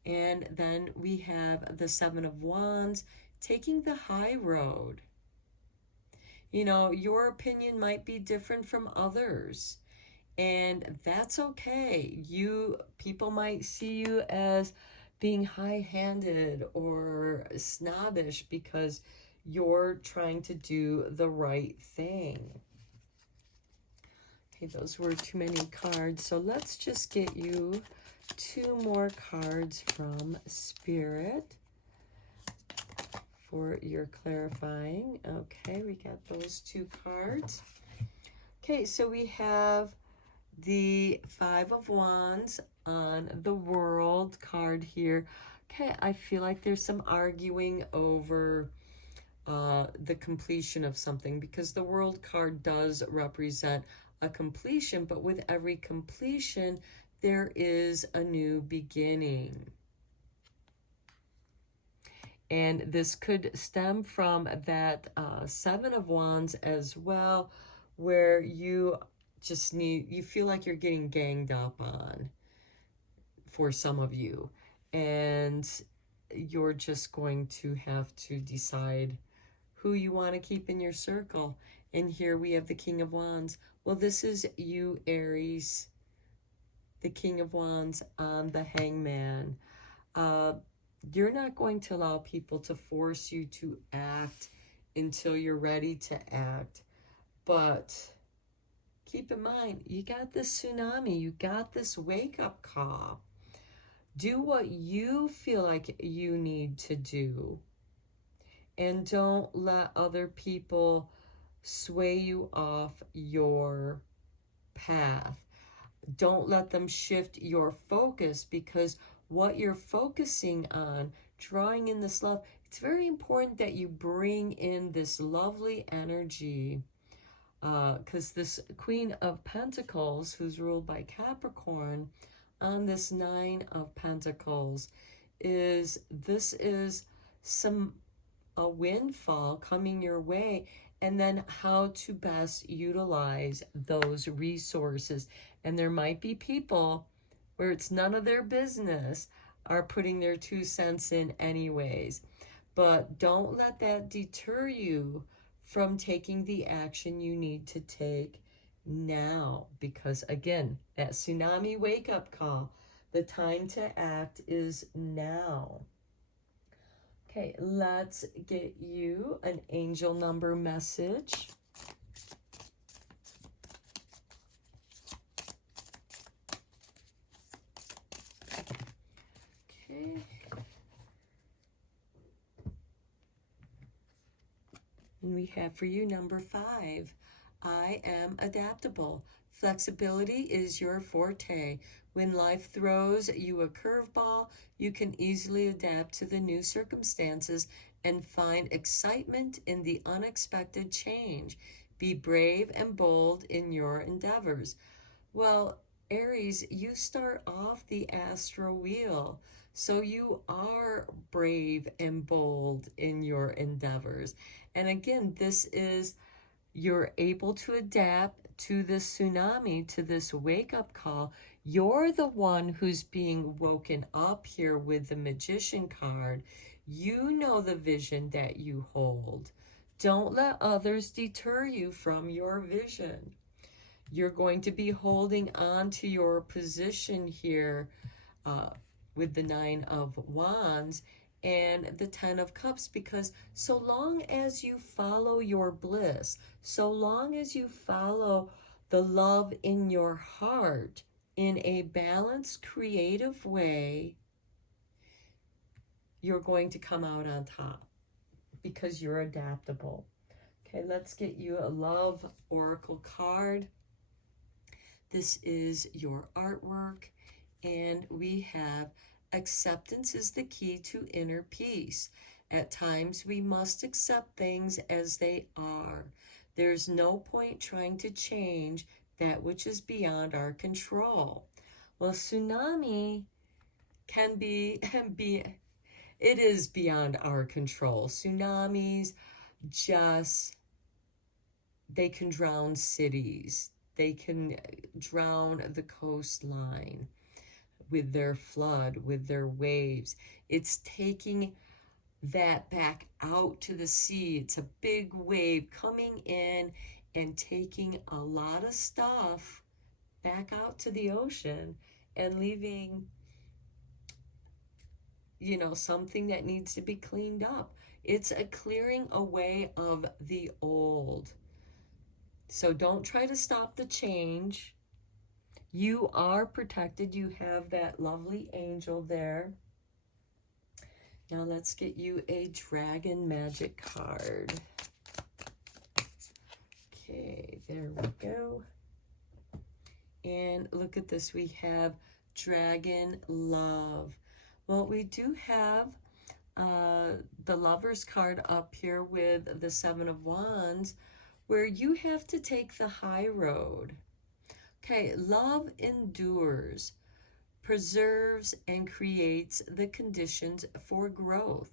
And then we have the Seven of Wands, taking the high road. Your opinion might be different from others, and that's okay. People might see you as being high-handed or snobbish because you're trying to do the right thing. Okay, those were too many cards. So let's just get you 2 more cards from Spirit for your clarifying. Okay, we got those 2 cards. Okay, so we have the 5 of Wands on the World card here. Okay, I feel like there's some arguing over the completion of something, because the World card does represent a completion, but with every completion, there is a new beginning. And this could stem from that 7 of Wands as well, where you just you feel like you're getting ganged up on for some of you. And you're just going to have to decide who you want to keep in your circle. And here we have the King of Wands. Well, this is you, Aries, the King of Wands on the Hangman. You're not going to allow people to force you to act until you're ready to act. But keep in mind, you got this tsunami. You got this wake-up call. Do what you feel like you need to do. And don't let other people sway you off your path. Don't let them shift your focus, because what you're focusing on, drawing in this love, it's very important that you bring in this lovely energy, because this Queen of Pentacles, who's ruled by Capricorn, on this 9 of Pentacles, is a windfall coming your way, and then how to best utilize those resources. And there might be people where it's none of their business are putting their 2 cents in anyways. But don't let that deter you from taking the action you need to take now. Because again, that tsunami wake-up call, the time to act is now. Okay, let's get you an angel number message. Okay. And we have for you number 5. I am adaptable. Flexibility is your forte. When life throws you a curveball, you can easily adapt to the new circumstances and find excitement in the unexpected change. Be brave and bold in your endeavors. Well, Aries, you start off the astro wheel, so you are brave and bold in your endeavors. And again, this is, you're able to adapt to this tsunami, to this wake-up call. You're the one who's being woken up here with the Magician card. You know the vision that you hold. Don't let others deter you from your vision. You're going to be holding on to your position here with the 9 of Wands and the 10 of Cups, because so long as you follow your bliss, so long as you follow the love in your heart in a balanced, creative way, you're going to come out on top because you're adaptable. Okay, let's get you a love oracle card. This is your artwork, and we have acceptance is the key to inner peace. At times, we must accept things as they are. There's no point trying to change that which is beyond our control. Well, tsunami can be, it is beyond our control. Tsunamis they can drown cities. They can drown the coastline with their flood, with their waves. It's taking that back out to the sea. It's a big wave coming in and taking a lot of stuff back out to the ocean and leaving you know, something that needs to be cleaned up. It's a clearing away of the old. So don't try to stop the change. You are protected. You have that lovely angel there. Now let's get you a dragon magic card. Okay, there we go. And look at this. We have dragon love. Well, we do have the Lover's card up here with the Seven of Wands, where you have to take the high road. Okay, love endures, preserves, and creates the conditions for growth.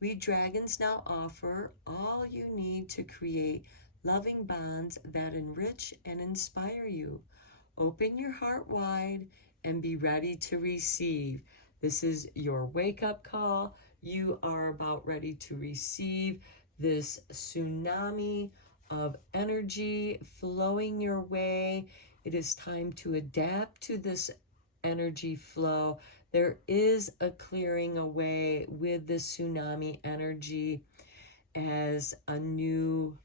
We dragons now offer all you need to create loving bonds that enrich and inspire you. Open your heart wide and be ready to receive. This is your wake-up call. You are about ready to receive this tsunami of energy flowing your way. It is time to adapt to this energy flow. There is a clearing away with this tsunami energy as a new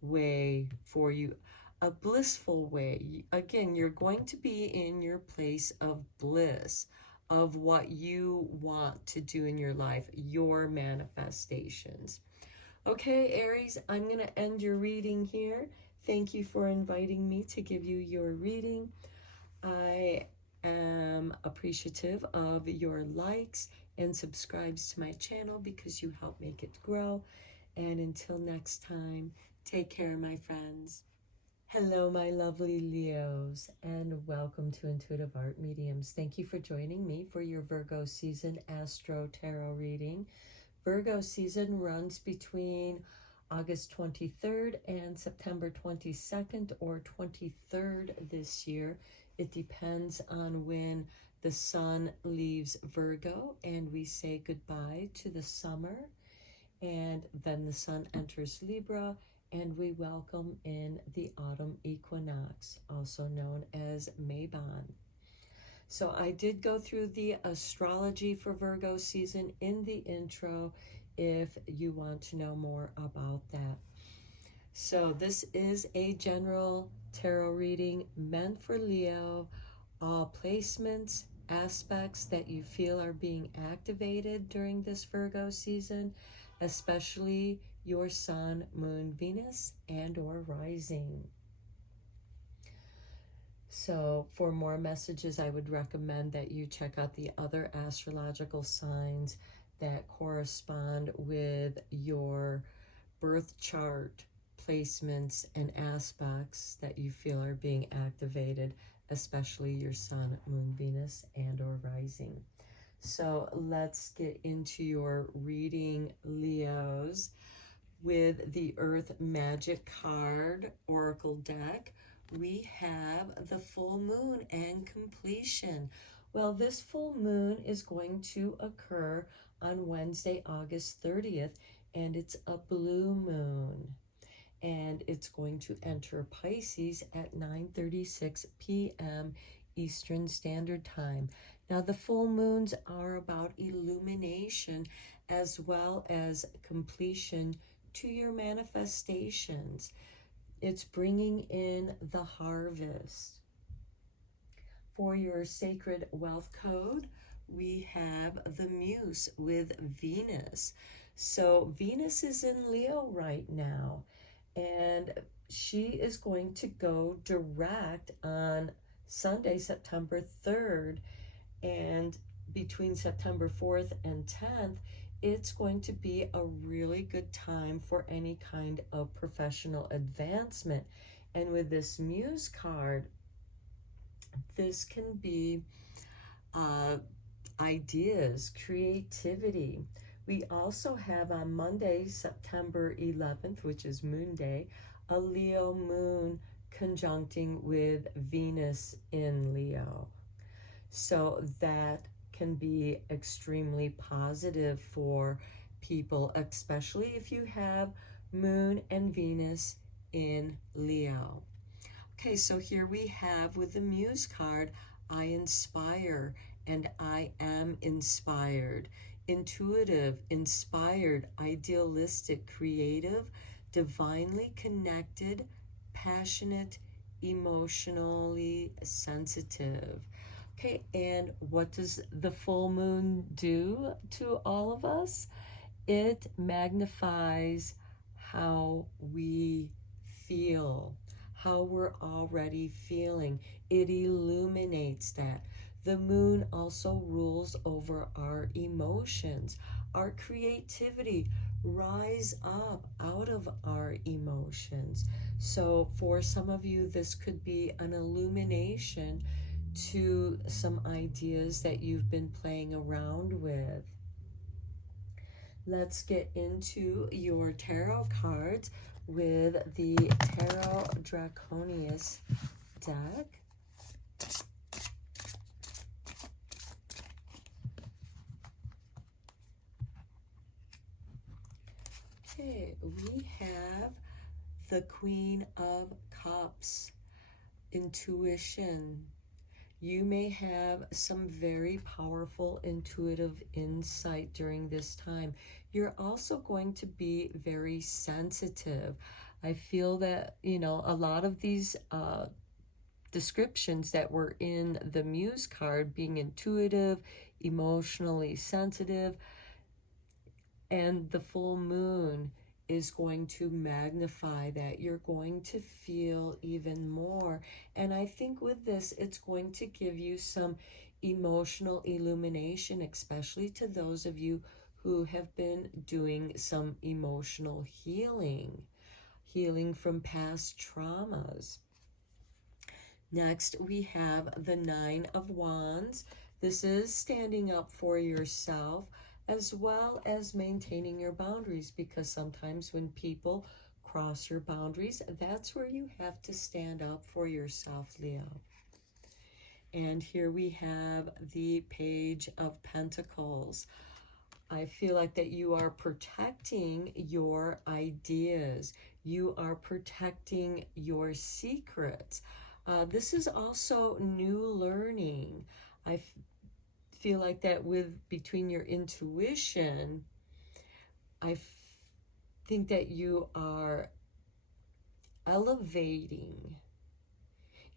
way for you, a blissful way. Again, you're going to be in your place of bliss, of what you want to do in your life, your manifestations. Okay, Aries, I'm going to end your reading here. Thank you for inviting me to give you your reading. I am appreciative of your likes and subscribes to my channel because you help make it grow. And until next time, take care, my friends. Hello, my lovely Leos, and welcome to Intuitive Art Mediums. Thank you for joining me for your Virgo season Astro-Tarot reading. Virgo season runs between August 23rd and September 22nd or 23rd this year. It depends on when the sun leaves Virgo and we say goodbye to the summer, and then the sun enters Libra and we welcome in the autumn equinox, also known as Mabon. So I did go through the astrology for Virgo season in the intro if you want to know more about that. So this is a general tarot reading meant for Leo. All placements, aspects that you feel are being activated during this Virgo season, especially your sun, moon, Venus, and or rising. So for more messages, I would recommend that you check out the other astrological signs that correspond with your birth chart, placements and aspects that you feel are being activated, especially your sun, moon, Venus, and or rising. So let's get into your reading, Leos, with the Earth Magic card Oracle deck. We have the full moon and completion. Well, this full moon is going to occur on Wednesday, August 30th, and it's a blue moon. And it's going to enter Pisces at 9:36 p.m. Eastern Standard Time. Now, the full moons are about illumination as well as completion to your manifestations. It's bringing in the harvest. For your sacred wealth code, we have the Muse with Venus. So Venus is in Leo right now, and she is going to go direct on Sunday, September 3rd, and between September 4th and 10th, it's going to be a really good time for any kind of professional advancement. And with this Muse card, this can be ideas, creativity. We also have on Monday, September 11th, which is Moon Day, a Leo moon conjuncting with Venus in Leo. So that can be extremely positive for people, especially if you have Moon and Venus in Leo. Okay, so here we have with the Muse card, I inspire and I am inspired. Intuitive, inspired, idealistic, creative, divinely connected, passionate, emotionally sensitive. Okay, and what does the full moon do to all of us? It magnifies how we feel, how we're already feeling. It illuminates that. The moon also rules over our emotions, our creativity. Rise up out of our emotions. So, for some of you, this could be an illumination to some ideas that you've been playing around with. Let's get into your tarot cards with the Tarot Draconius deck. Okay, we have the Queen of Cups, intuition. You may have some very powerful intuitive insight during this time. You're also going to be very sensitive. I feel that, you know, a lot of these descriptions that were in the Muse card, being intuitive, emotionally sensitive, and the full moon is going to magnify that. You're going to feel even more. And I think with this, it's going to give you some emotional illumination, especially to those of you who have been doing some emotional healing, healing from past traumas. Next, we have the Nine of Wands. This is standing up for yourself, as well as maintaining your boundaries, because sometimes when people cross your boundaries, that's where you have to stand up for yourself, Leo. And here we have the Page of Pentacles. I feel like that you are protecting your ideas. You are protecting your secrets. This is also new learning. I feel like that with between your intuition, I think that you are elevating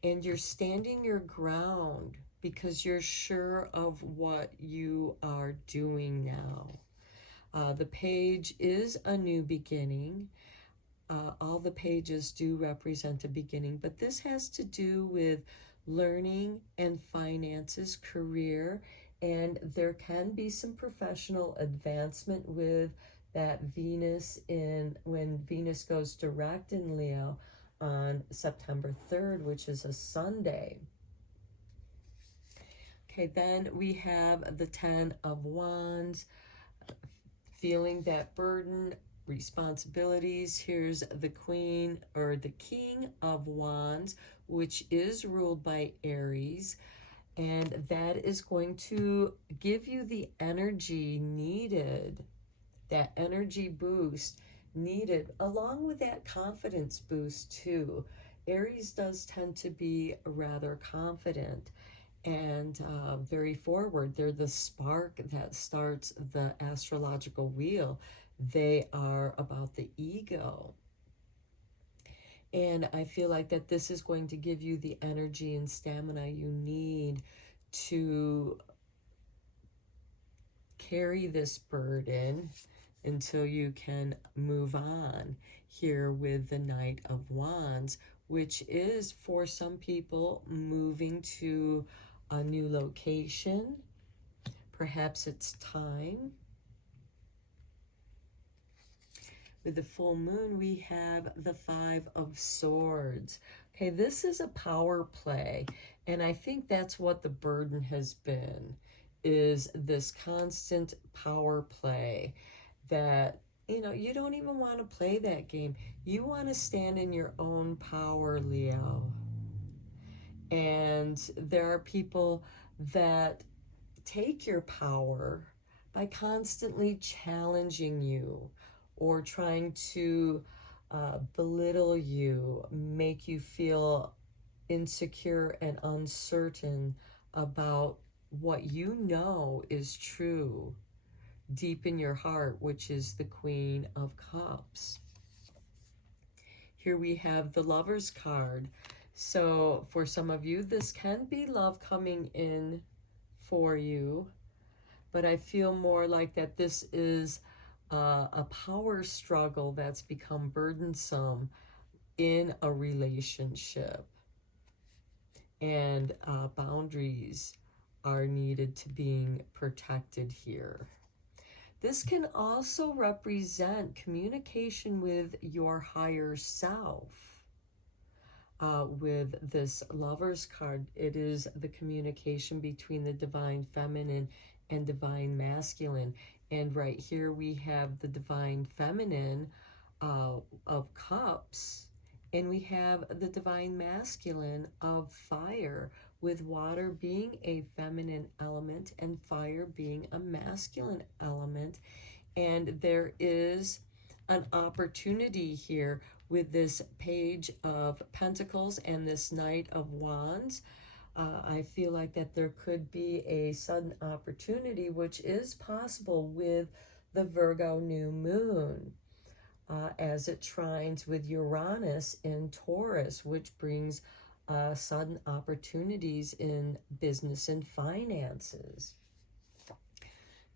and you're standing your ground because you're sure of what you are doing now. The page is a new beginning. All the pages do represent a beginning, but this has to do with learning and finances, career, and there can be some professional advancement with that Venus when Venus goes direct in Leo on September 3rd, which is a Sunday. Okay, then we have the Ten of Wands, feeling that burden, responsibilities. Here's the Queen or the King of Wands, which is ruled by Aries. And that is going to give you the energy needed, that energy boost needed, along with that confidence boost too. Aries does tend to be rather confident and very forward. They're the spark that starts the astrological wheel. They are about the ego. And I feel like that this is going to give you the energy and stamina you need to carry this burden until you can move on here with the Knight of Wands, which is for some people moving to a new location. Perhaps it's time. With the full moon, we have the Five of Swords. Okay, this is a power play, and I think that's what the burden has been, is this constant power play that, you know, you don't even want to play that game. You want to stand in your own power, Leo. And there are people that take your power by constantly challenging you or trying to belittle you, make you feel insecure and uncertain about what you know is true deep in your heart, which is the Queen of Cups. Here we have the Lover's card. So for some of you, this can be love coming in for you, but I feel more like that this is a power struggle that's become burdensome in a relationship, and boundaries are needed to being protected here. This can also represent communication with your higher self. With this Lover's card, it is the communication between the divine feminine and divine masculine. And right here we have the divine feminine of cups, and we have the divine masculine of fire, with water being a feminine element and fire being a masculine element. And there is an opportunity here with this Page of Pentacles and this Knight of Wands. I feel like that there could be a sudden opportunity, which is possible with the Virgo new moon, as it trines with Uranus in Taurus, which brings sudden opportunities in business and finances.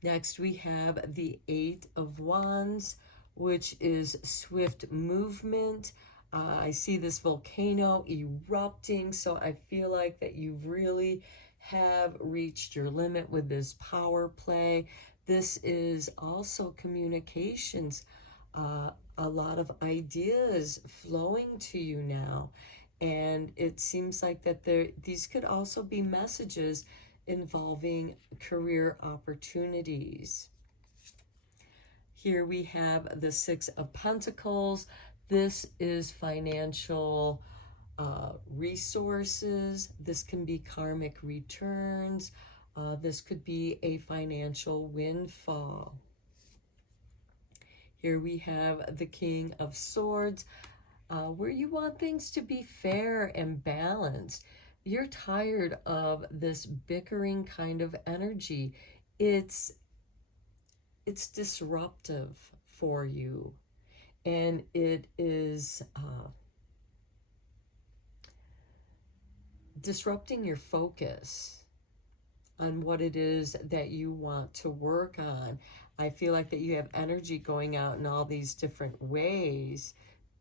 Next, we have the Eight of Wands, which is swift movement. I see this volcano erupting, so I feel like that you really have reached your limit with this power play. This is also communications, a lot of ideas flowing to you now. And it seems like that these could also be messages involving career opportunities. Here we have the Six of Pentacles. This is financial resources. This can be karmic returns. This could be a financial windfall. Here we have the King of Swords, where you want things to be fair and balanced. You're tired of this bickering kind of energy. It's disruptive for you, and it is disrupting your focus on what it is that you want to work on. I feel like that you have energy going out in all these different ways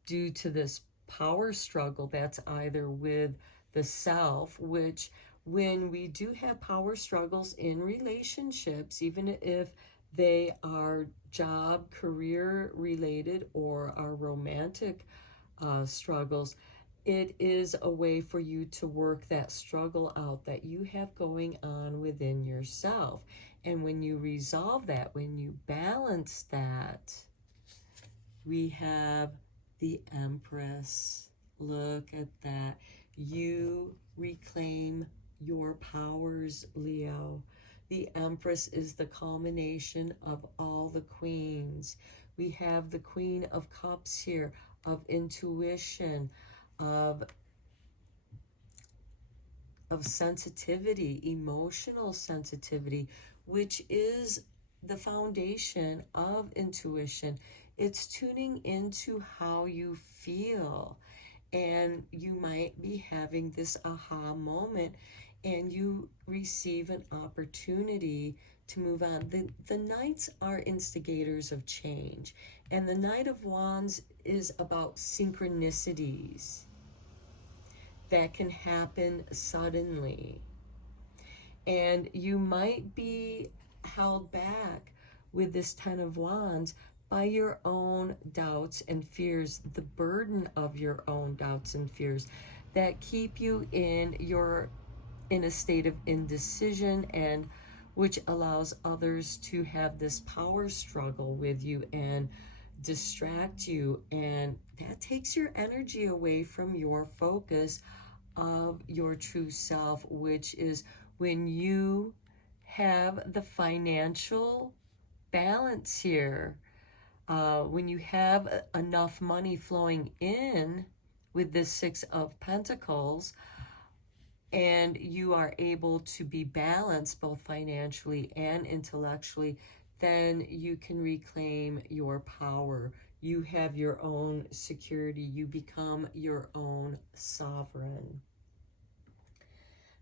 due to this power struggle that's either with the self, which when we do have power struggles in relationships, even if they are job, career related, or are romantic struggles, it is a way for you to work that struggle out that you have going on within yourself. And when you resolve that, when you balance that, we have the Empress. Look at that. You reclaim your powers, Leo. The Empress is the culmination of all the queens. We have the Queen of Cups here, of intuition, of sensitivity, emotional sensitivity, which is the foundation of intuition. It's tuning into how you feel. And you might be having this aha moment, and you receive an opportunity to move on. The Knights are instigators of change, and the Knight of Wands is about synchronicities that can happen suddenly. And you might be held back with this Ten of Wands by your own doubts and fears, the burden of your own doubts and fears that keep you in a state of indecision, and which allows others to have this power struggle with you and distract you, and that takes your energy away from your focus of your true self, which is when you have the financial balance here. When you have enough money flowing in with this Six of Pentacles, and you are able to be balanced both financially and intellectually, then you can reclaim your power. You have your own security. You become your own sovereign.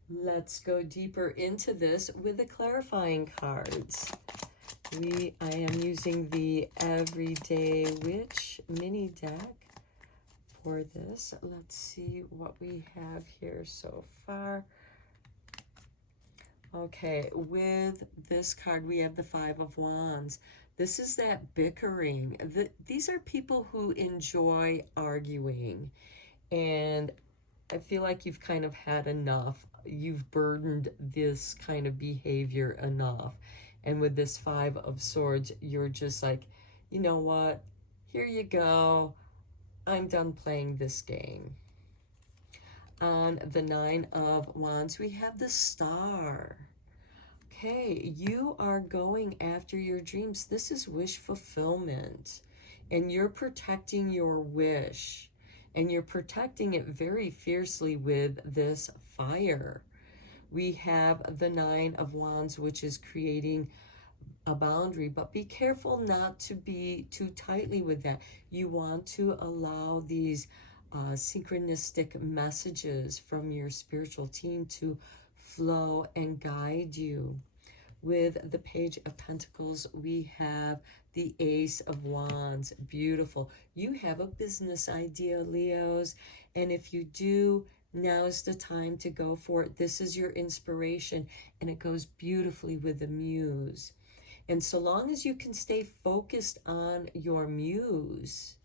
Let's go deeper into this with the clarifying cards. I am using the Everyday Witch mini deck for this. Let's see what we have here so far. Okay, with this card, we have the Five of Wands. This is that bickering. These are people who enjoy arguing, and I feel like you've kind of had enough. You've burdened this kind of behavior enough. And with this Five of Swords, you're just like, you know what? Here you go. I'm done playing this game. On the Nine of Wands, we have the Star. Okay, you are going after your dreams. This is wish fulfillment. And you're protecting your wish. And you're protecting it very fiercely with this fire. We have the Nine of Wands, which is creating a boundary, but be careful not to be too tightly with that. You want to allow these synchronistic messages from your spiritual team to flow and guide you. With the Page of Pentacles, we have the Ace of Wands. Beautiful. You have a business idea, Leos, and if you do, now is the time to go for it. This is your inspiration, and it goes beautifully with the Muse. And so long as you can stay focused on your Muse,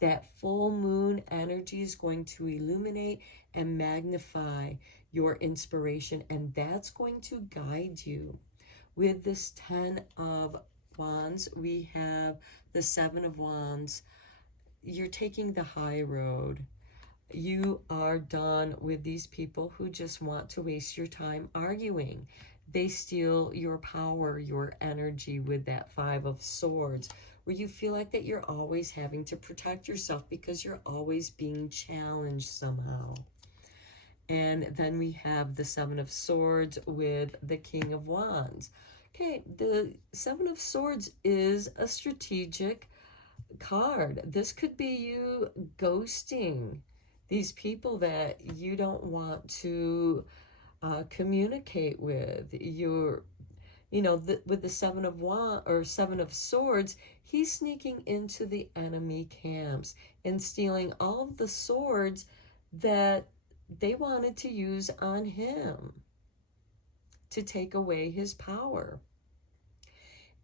that full moon energy is going to illuminate and magnify your inspiration, and that's going to guide you. With this Ten of Wands, we have the Seven of Wands. You're taking the high road. You are done with these people who just want to waste your time arguing. They steal your power, your energy with that Five of Swords, where you feel like that you're always having to protect yourself because you're always being challenged somehow. And then we have the Seven of Swords with the King of Wands. Okay, the Seven of Swords is a strategic card. This could be you ghosting these people that you don't want to communicate with. With the Seven of Swords, he's sneaking into the enemy camps and stealing all of the swords that they wanted to use on him to take away his power.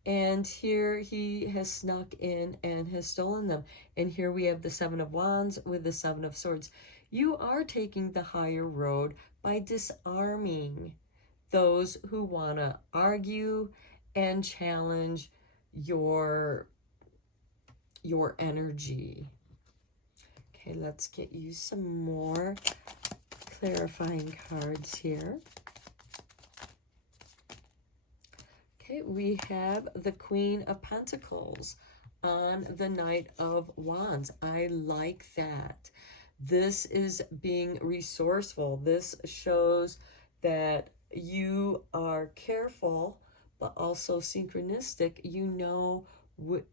And here he has snuck in and has stolen them. And here we have the Seven of Wands with the Seven of Swords. You are taking the higher road by disarming those who want to argue and challenge your energy. Okay, let's get you some more clarifying cards here. Okay, we have the Queen of Pentacles on the Knight of Wands. I like that. This is being resourceful. This shows that you are careful, but also synchronistic. You know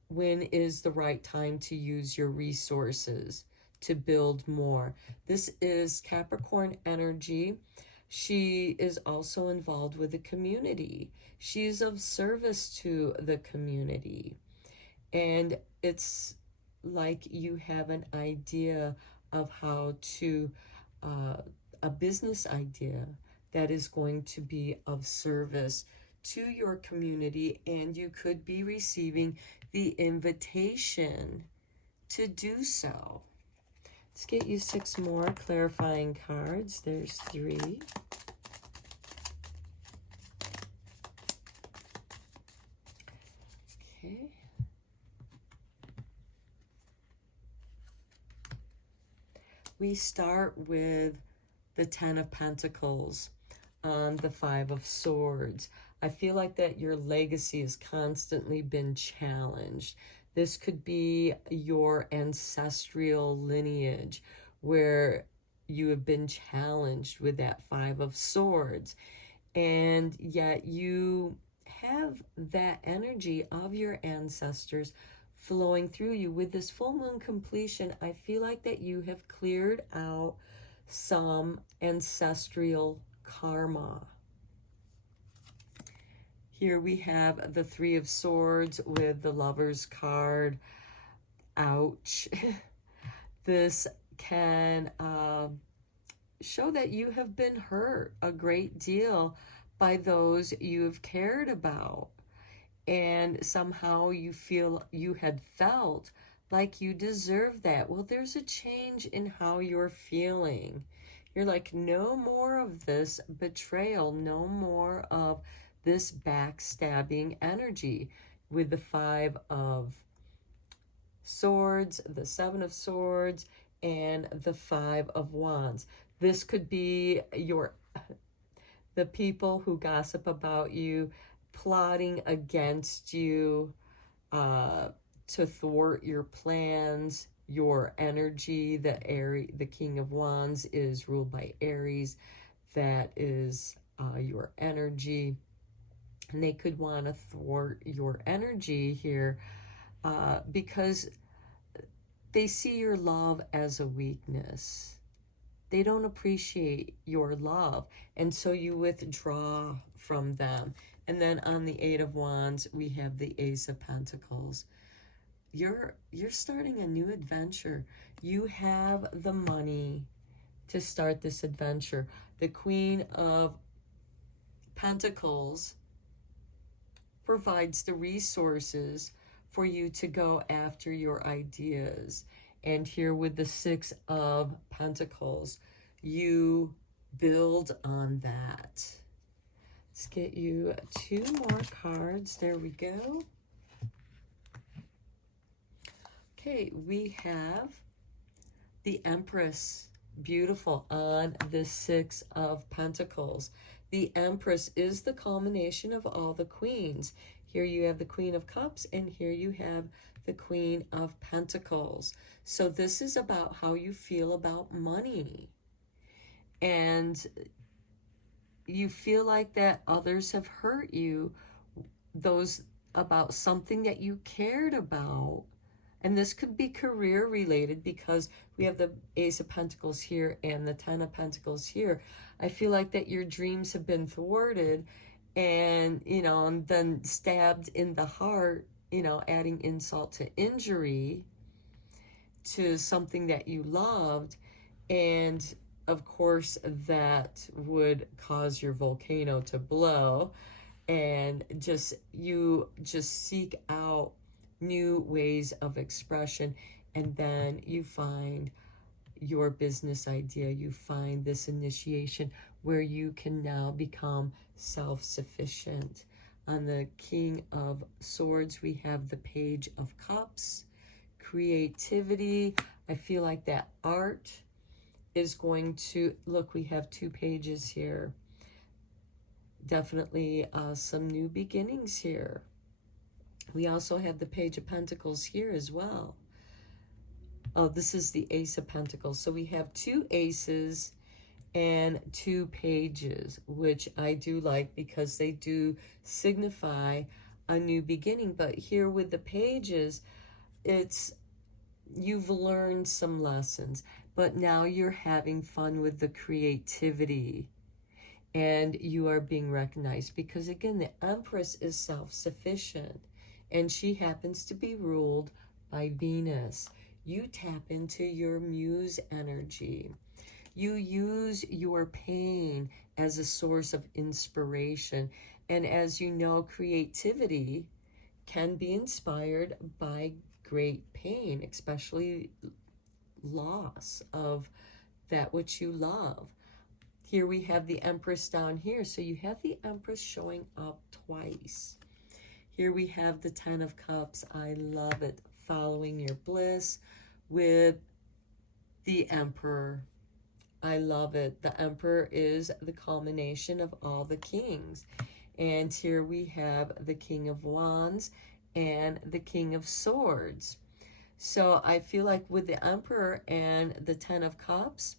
when is the right time to use your resources to build more. This is Capricorn energy. She is also involved with the community. She's of service to the community. And it's like you have an idea of how to, a business idea that is going to be of service to your community, and you could be receiving the invitation to do so. Let's get you 6 more clarifying cards. There's 3. Okay. We start with the Ten of Pentacles on the Five of Swords. I feel like that your legacy has constantly been challenged. This could be your ancestral lineage where you have been challenged with that Five of Swords, and yet you have that energy of your ancestors flowing through you. With this full moon completion, I feel like that you have cleared out some ancestral karma. Here we have the Three of Swords with the Lover's card. Ouch. This can show that you have been hurt a great deal by those you have cared about. And somehow you feel you had felt like you deserve that. Well, there's a change in how you're feeling. You're like, no more of this betrayal, no more of this backstabbing energy. With the Five of Swords, the Seven of Swords, and the Five of Wands. This could be the people who gossip about you, plotting against you, to thwart your plans, your energy. The King of Wands is ruled by Aries. That is your energy. And they could want to thwart your energy here because they see your love as a weakness. They don't appreciate your love, and so you withdraw from them. And then on the Eight of Wands, we have the Ace of Pentacles. You're starting a new adventure. You have the money to start this adventure. The Queen of Pentacles provides the resources for you to go after your ideas. And here with the Six of Pentacles, you build on that. Let's get you two more cards. There we go. Okay, we have the Empress. Beautiful, on the Six of Pentacles. The Empress is the culmination of all the queens. Here you have the Queen of Cups, and here you have the Queen of Pentacles. So this is about how you feel about money. And you feel like that others have hurt you, those about something that you cared about. And this could be career related because we have the Ace of Pentacles here and the Ten of Pentacles here. I feel like that your dreams have been thwarted and, and then stabbed in the heart, adding insult to injury to something that you loved. And of course, that would cause your volcano to blow, and you just seek out new ways of expression, and then you find your business idea. You find this initiation where you can now become self-sufficient. On the King of Swords, we have the Page of Cups. Creativity. I feel like that art is going to, look, we have two pages here. Definitely some new beginnings here. We also have the Page of Pentacles here as well. Oh, this is the Ace of Pentacles. So we have two aces and two pages, which I do like because they do signify a new beginning. But here with the pages, it's you've learned some lessons, but now you're having fun with the creativity. And you are being recognized because, again, the Empress is self-sufficient. And she happens to be ruled by Venus. You tap into your muse energy. You use your pain as a source of inspiration. And as you know, creativity can be inspired by great pain, especially loss of that which you love. Here we have the Empress down here. So you have the Empress showing up twice. Here we have the Ten of Cups. I love it. Following your bliss with the Emperor. I love it. The Emperor is the culmination of all the kings. And here we have the King of Wands and the King of Swords. So I feel like with the Emperor and the Ten of Cups,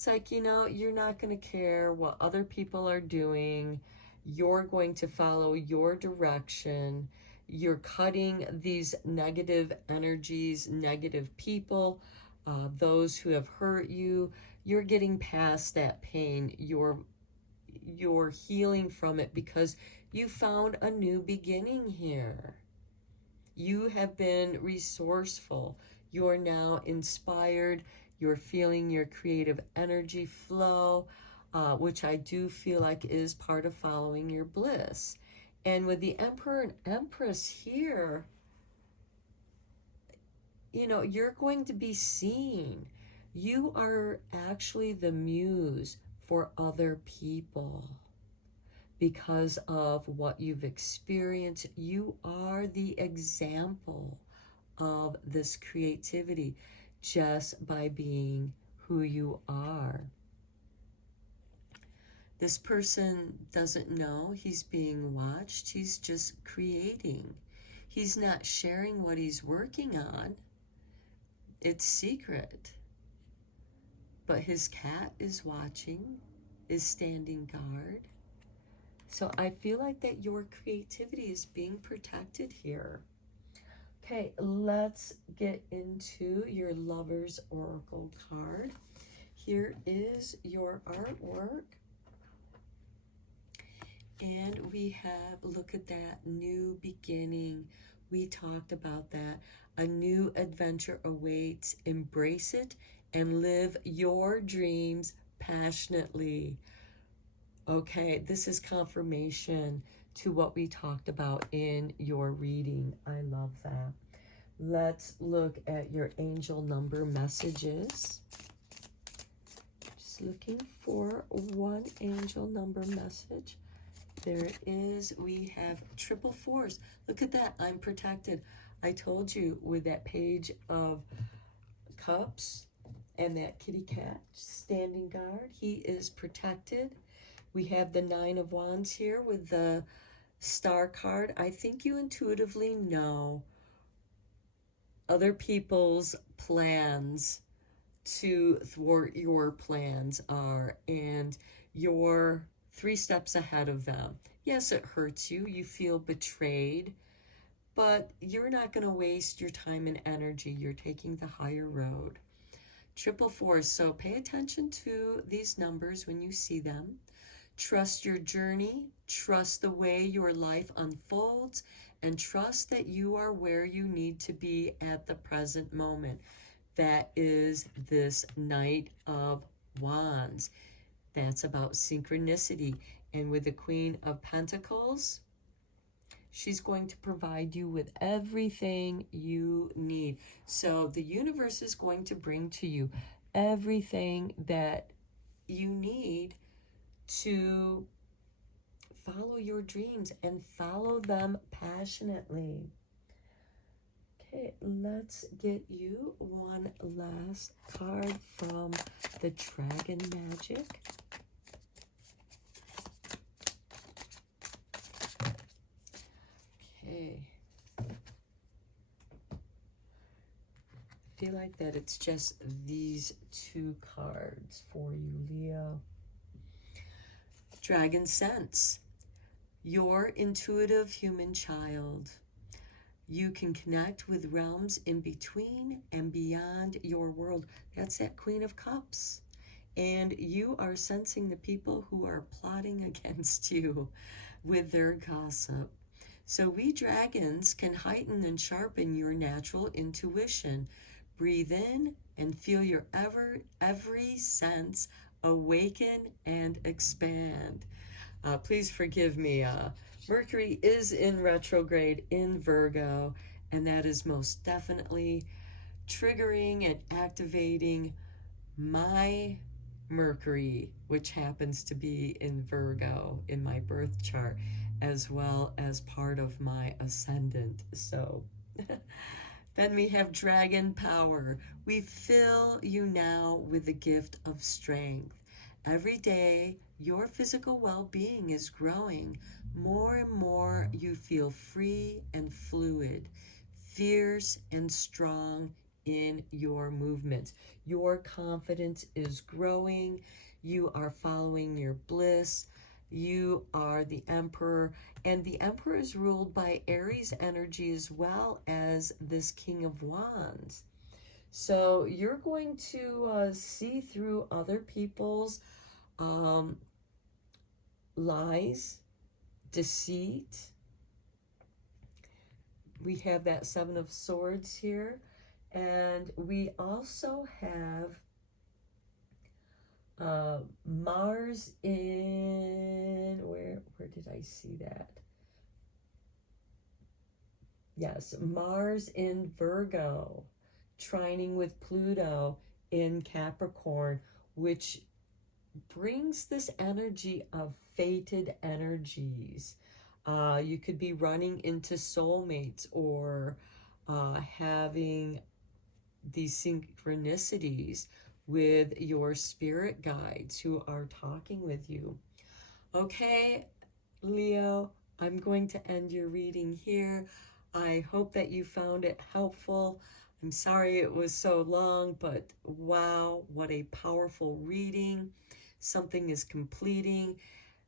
It's like, you know, you're not going to care what other people are doing. You're going to follow your direction. You're cutting these negative energies, negative people, those who have hurt you. You're getting past that pain. You're healing from it because you found a new beginning here. You have been resourceful. You are now inspired. You're feeling your creative energy flow, which I do feel like is part of following your bliss. And with the Emperor and Empress here, you know, you're going to be seen. You are actually the muse for other people. Because of what you've experienced, you are the example of this creativity just by being who you are. This person doesn't know he's being watched. He's just creating. He's not sharing what he's working on. It's secret. But his cat is watching, is standing guard. So I feel like that your creativity is being protected here. Okay, let's get into your Lover's Oracle card. Here is your artwork. And we have, look at that, new beginning. We talked about that. A new adventure awaits. Embrace it and live your dreams passionately. Okay, this is confirmation to what we talked about in your reading. I love that. Let's look at your angel number messages. Just looking for one angel number message. There it is. We have triple fours. Look at that. I'm protected. I told you with that Page of Cups and that kitty cat standing guard, he is protected. We have the Nine of Wands here with the Star card. I think you intuitively know other people's plans to thwart your plans are, and you're 3 steps ahead of them. Yes, it hurts you. You feel betrayed, but you're not going to waste your time and energy. You're taking the higher road. Triple fours. So pay attention to these numbers when you see them. Trust your journey, trust the way your life unfolds, and trust that you are where you need to be at the present moment. That is this Knight of Wands. That's about synchronicity. And with the Queen of Pentacles, she's going to provide you with everything you need. So the universe is going to bring to you everything that you need to follow your dreams and follow them passionately. Okay, let's get you one last card from the Dragon Magic. Okay. I feel like that it's just these 2 cards for you, Leo. Dragon Sense. Your intuitive human child. You can connect with realms in between and beyond your world. That's that Queen of Cups. And you are sensing the people who are plotting against you with their gossip. So we dragons can heighten and sharpen your natural intuition. Breathe in and feel your every sense awaken and expand. Please forgive me. Mercury is in retrograde in Virgo, and that is most definitely triggering and activating my Mercury, which happens to be in Virgo in my birth chart, as well as part of my ascendant. So then we have Dragon Power. We fill you now with the gift of strength. Every day, your physical well-being is growing. More and more, you feel free and fluid, fierce and strong in your movements. Your confidence is growing. You are following your bliss. You are the Emperor, and the Emperor is ruled by Aries energy as well as this King of Wands. So you're going to see through other people's um, lies, deceit. We have that Seven of Swords here. And we also have Mars in, where did I see that? Yes, Mars in Virgo, trining with Pluto in Capricorn, which brings this energy of fated energies. You could be running into soulmates or having these synchronicities with your spirit guides who are talking with you. Okay, Leo, I'm going to end your reading here. I hope that you found it helpful. I'm sorry it was so long, but wow, what a powerful reading. Something is completing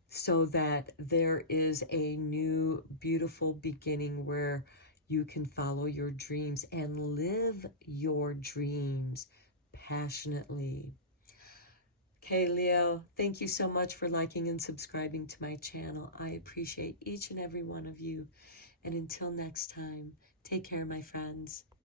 so that there is a new, beautiful beginning where you can follow your dreams and live your dreams passionately. Okay, Leo, thank you so much for liking and subscribing to my channel. I appreciate each and every one of you. And until next time, take care, my friends.